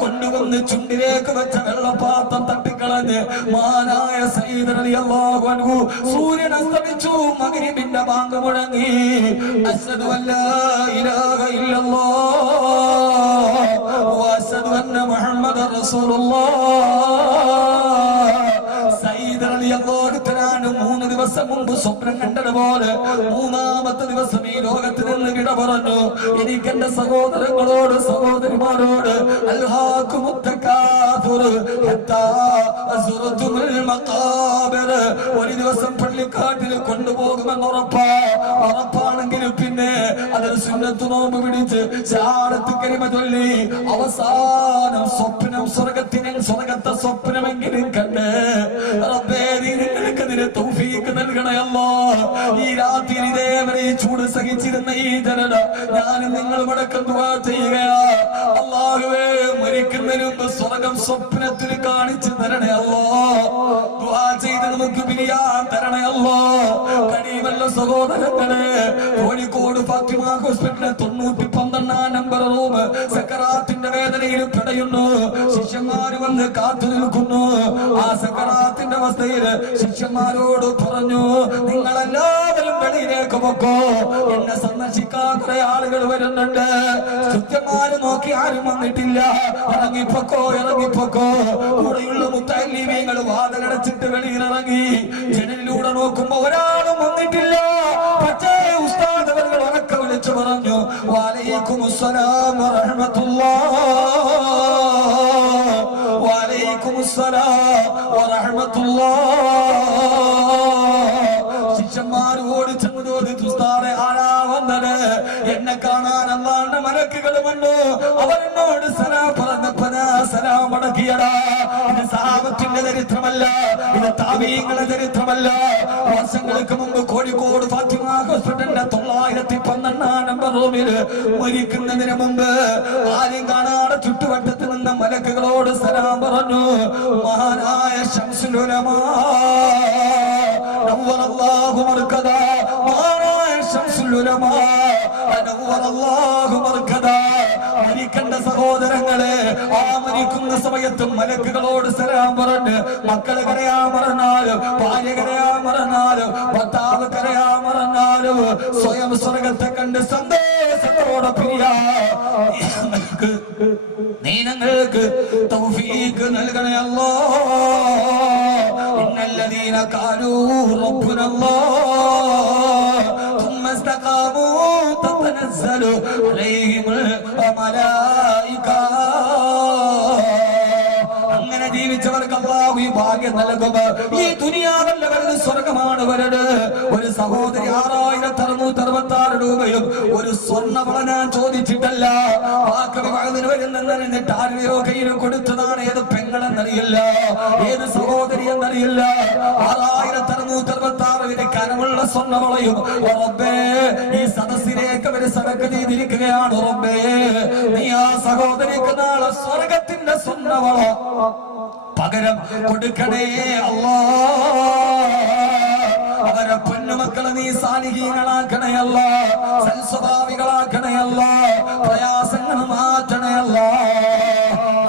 കൊണ്ടുവന്ന് ചുണ്ടിലേക്ക് വെച്ച വെള്ളപ്പാത്രം തട്ടിക്കളഞ്ഞ് മാനായ സയ്യിദ് റളിയല്ലാഹു അൻഹു സൂര്യൻ അസ്തമിച്ചു. മഗ്‌രിബിന്റെ ബാങ്ക് മുഴങ്ങി. അശ്ഹദു അല്ലാ ഇലാഹ ഇല്ലല്ലാഹ് വ അശ്ഹദു അന്ന മുഹമ്മദർ റസൂലുള്ളാഹ്. സയ്യിദ് റളിയല്ലാഹു തആല 3 ദിവസം മുമ്പ് സ്വപ്നം കണ്ടതുപോലെ മൂന്നാമത്തെ ദിവസം ഈ ലോകത്തിൽ നിന്ന് വിട പറഞ്ഞു. എനിക്ക് എന്റെ സഹോദരങ്ങളോട് സഹോദരിമാരോട് അൽഹാകുമുത് തകാസുർ ഹത്താ അസ്റതുൽ മഖാബിർ, ഒരു ദിവസം പള്ളിക്കാട്ടിൽ കൊണ്ടുപോകുമെന്ന് ഉറപ്പാണെങ്കിൽ പിന്നെ അതിൽ സുന്നത്ത് നോമ്പ് പിടിച്ച് ശഹാദത്ത് കലിമ ചൊല്ലി അവസാനം സ്വപ്നം സ്വർഗത്തെ സ്വപ്നമെങ്കിലും കണ്ട് റബ്ബേ നിനക്കതിന് തൗഫീഖ് നൽകണേ അല്ലാഹ്. ഈ രാത്രി ഇതേവരെ ഈ ചൂട് സഹിച്ചിരുന്ന ഈ ജനത ഞാൻ നിങ്ങൾ മടക്കം ദുആ ചെയ്യുകയാ. അല്ലാഹുവേ, മരിക്കുന്നതിന് മുമ്പ് സ്വർഗം സ്വപ്നത്തിൽ കാണിച്ചു തരണേ അല്ലാഹ്. ദുആ ചെയ്ത് നമുക്ക് പിരിയാൻ തരണേ അല്ലാഹ്. കഴിയുമല്ലോ സഹോദരങ്ങളെ, കോഴിക്കോട് ഫാത്തിമ ഹോസ്പിറ്റലിലെ 912 നമ്പർ റൂം സക്കറാത്തിന്റെ വേദനയിൽ പിടയുന്നു. ശിഷ്യന്മാര് വന്ന് കാത്തു നിൽക്കുന്നു. ആ സക്കറാത്തിന്റെ അവസ്ഥയിൽ ശിഷ്യന്മാരോട് പറഞ്ഞു, നിങ്ങളെല്ലാവരും വെളിയിലേക്ക് പൊക്കോ, എന്നെ സന്ദർശിക്കാൻ കുറെ ആളുകൾ വരുന്നുണ്ട്. ശിഷ്യന്മാര് നോക്കി ആരും വന്നിട്ടില്ല. ഇറങ്ങിപ്പൊക്കോ, ഇറങ്ങിപ്പൊക്കോ. കൂടെയുള്ള മുത്തഅല്ലിമീങ്ങൾ വാതിലടച്ചിട്ട് വെളിയിലിറങ്ങി. ജനലിലൂടെ നോക്കുമ്പോ ഒരാളും വന്നിട്ടില്ല. പക്ഷേ ഉസ്താദ് അവர்கள் ഉറക്കെ വിളിച്ചു പറഞ്ഞു, വഅലൈക്കുമുസ്സലാം വറഹ്മത്തുള്ളാഹ്, വഅലൈക്കുമുസ്സലാം വറഹ്മത്തുള്ളാഹ്. ശിഷ്യന്മാർ ഓടി ചെന്ന് ചോദിച്ചു, ഉസ്താദേ, ആരാ വന്നത്? എന്നെ കാണാൻ അല്ലാഹുവിന്റെ മലക്കുകൾ വന്നു. അവരെന്നോട് സലാം പറഞ്ഞപ്പോ ഞാൻ സലാം അടക്കിയടാ. ഇത് സഹാബത്തിന്റെ ചരിത്രമല്ല, ഇത് താബീങ്ങളുടെ ചരിത്രമല്ല. വർഷങ്ങൾക്ക് മുമ്പ് കോഴിക്കോട് ഫാത്തിമ ഹോസ്പിറ്റലിന്റെ 912 നമ്പർ റൂമിൽ മരിക്കുന്നതിന് മുമ്പ് ആരും കാണാതെ ചുറ്റുവട്ടത്ത് നിന്ന മലക്കുകളോട് സലാം പറഞ്ഞു. മഹാനായ ശംസുൽ ഉലമാ നവ്വറല്ലാഹു മർകദാ, മഹാനായ ശംസുൽ ഉലമാ നവ്വറല്ലാഹു മർകദാ. മരിക്കേണ്ട സഹോദരങ്ങളെ, ആ മരിക്കുന്ന സമയത്ത് മലക്കുകളോട് സലാം പറഞ്ഞ് മക്കള് കരയാൻ മറന്നാലും, ഭാര്യ കരയാൻ മറന്നാലും, ഭർത്താവ് കരയാൻ മറന്നാലും സ്വയം സ്വർഗത്തെ കണ്ട് സന്തോഷത്തോടെ പിരിയാ. നീ ഞങ്ങൾക്ക് തൗഫീഖ് നൽകണേ അല്ലാഹ്. ഇന്നല്ലദീന ഖാലൂ റബ്ബുനല്ലാഹ് ثم استقاموا تتنزل عليهم الملائكة. അങ്ങനെ ജീവിച്ചവർക്ക് അല്ലാഹു ഈ ഭാഗ്യം നൽകും. ഈ ദുനിയാവല്ല വരുന്നത്, സ്വർഗമാണ് വരുന്നത്. ഒരു സഹോദരി 6666 രൂപയും ഒരു സ്വർണ്ണ വള ഞാൻ ചോദിച്ചിട്ടല്ല. വാക്കവി വരുന്ന പറഞ്ഞിട്ട് ആരുടെയോ കയ്യിൽ കൊടുത്തതാണ്. ഏത് പെങ്ങളെന്നറിയില്ല, ഏത് സഹോദരി എന്നറിയില്ല. 6666 കനമുള്ള സ്വർണ്ണവളയും റബ്ബേ ഈ സദസ്സിലേക്ക് അവർ സദഖ ചെയ്തിരിക്കുകയാണ്. റബ്ബേ നീ ആ സഹോദരിക്ക് നാളെ സ്വർഗത്തിന്റെ സ്വർണ്ണവള പകരം കൊടുക്കണേ അല്ലാഹ്. അവരെ പൊന്നുമക്കളെ നീ സാലിഹീങ്ങളാക്കണയല്ല, സൽസ്വഭാവികളാക്കണയല്ല, പ്രയാസങ്ങൾ മാറ്റണയല്ല.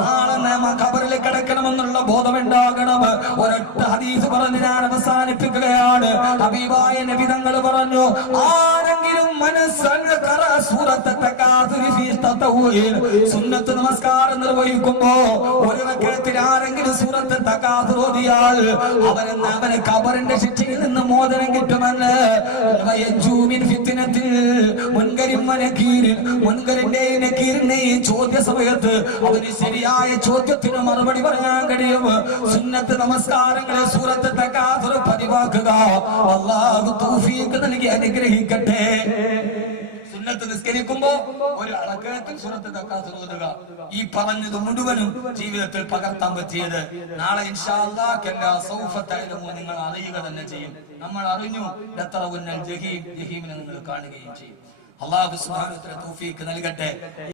നാളെ നാം ഖബറിൽ കിടക്കണമെന്നുള്ള ബോധമുണ്ടാകണം. ഒരൊറ്റ ഹദീസ് പറഞ്ഞ് ഞാൻ അവസാനിപ്പിക്കുകയാണ്. ഹബീബായ നബി തങ്ങൾ പറഞ്ഞു, ആരെങ്കിലും സുന്നത്ത് നമസ്കാരം നിർവഹിക്കുമ്പോ ഒരു റക്അത്തിൽ ആരെങ്കിലും സൂറത്ത് തകാസുർ ഓതിയാൽ അവന് ഖബറിന്റെ ശിക്ഷയിൽ നിന്ന് മോചനം കിട്ടുമെന്ന്. മുൻകരിന്റെ ചോദ്യ സമയത്ത് അവന് ശരിയായ ചോദ്യത്തിന് മറുപടി പറയാൻ കഴിയും. സുന്നത്ത് നമസ്കാരങ്ങളെ സൂറത്ത് തകാസുർ പതിവാക്കുക. അല്ലാഹു തൗഫീഖ് നൽകി അനുഗ്രഹിക്കട്ടെ. സുന്നത്ത് നിസ്കരിക്കുമ്പോ ഒരു റക്അത്തിൽ സൂറത്ത് തകാസുർ ഓതുക. ഈ പറഞ്ഞത് മുഴുവനും ജീവിതത്തിൽ പകർത്താൻ പറ്റിയത് നാളെ ഇൻഷാ അല്ലാഹ് കല്ലാ സൗഫ തഅലമു നിങ്ങൾ അറിയുക തന്നെ ചെയ്യും. നമ്മൾ അറിഞ്ഞു ലതറവുന്നൽ ജഹീം, ജഹീമിനെ നിങ്ങൾ കാണുകയും ചെയ്യും. അല്ലാഹു സുബ്ഹാനഹു വ തആല തൗഫീഖ് നൽകട്ടെ.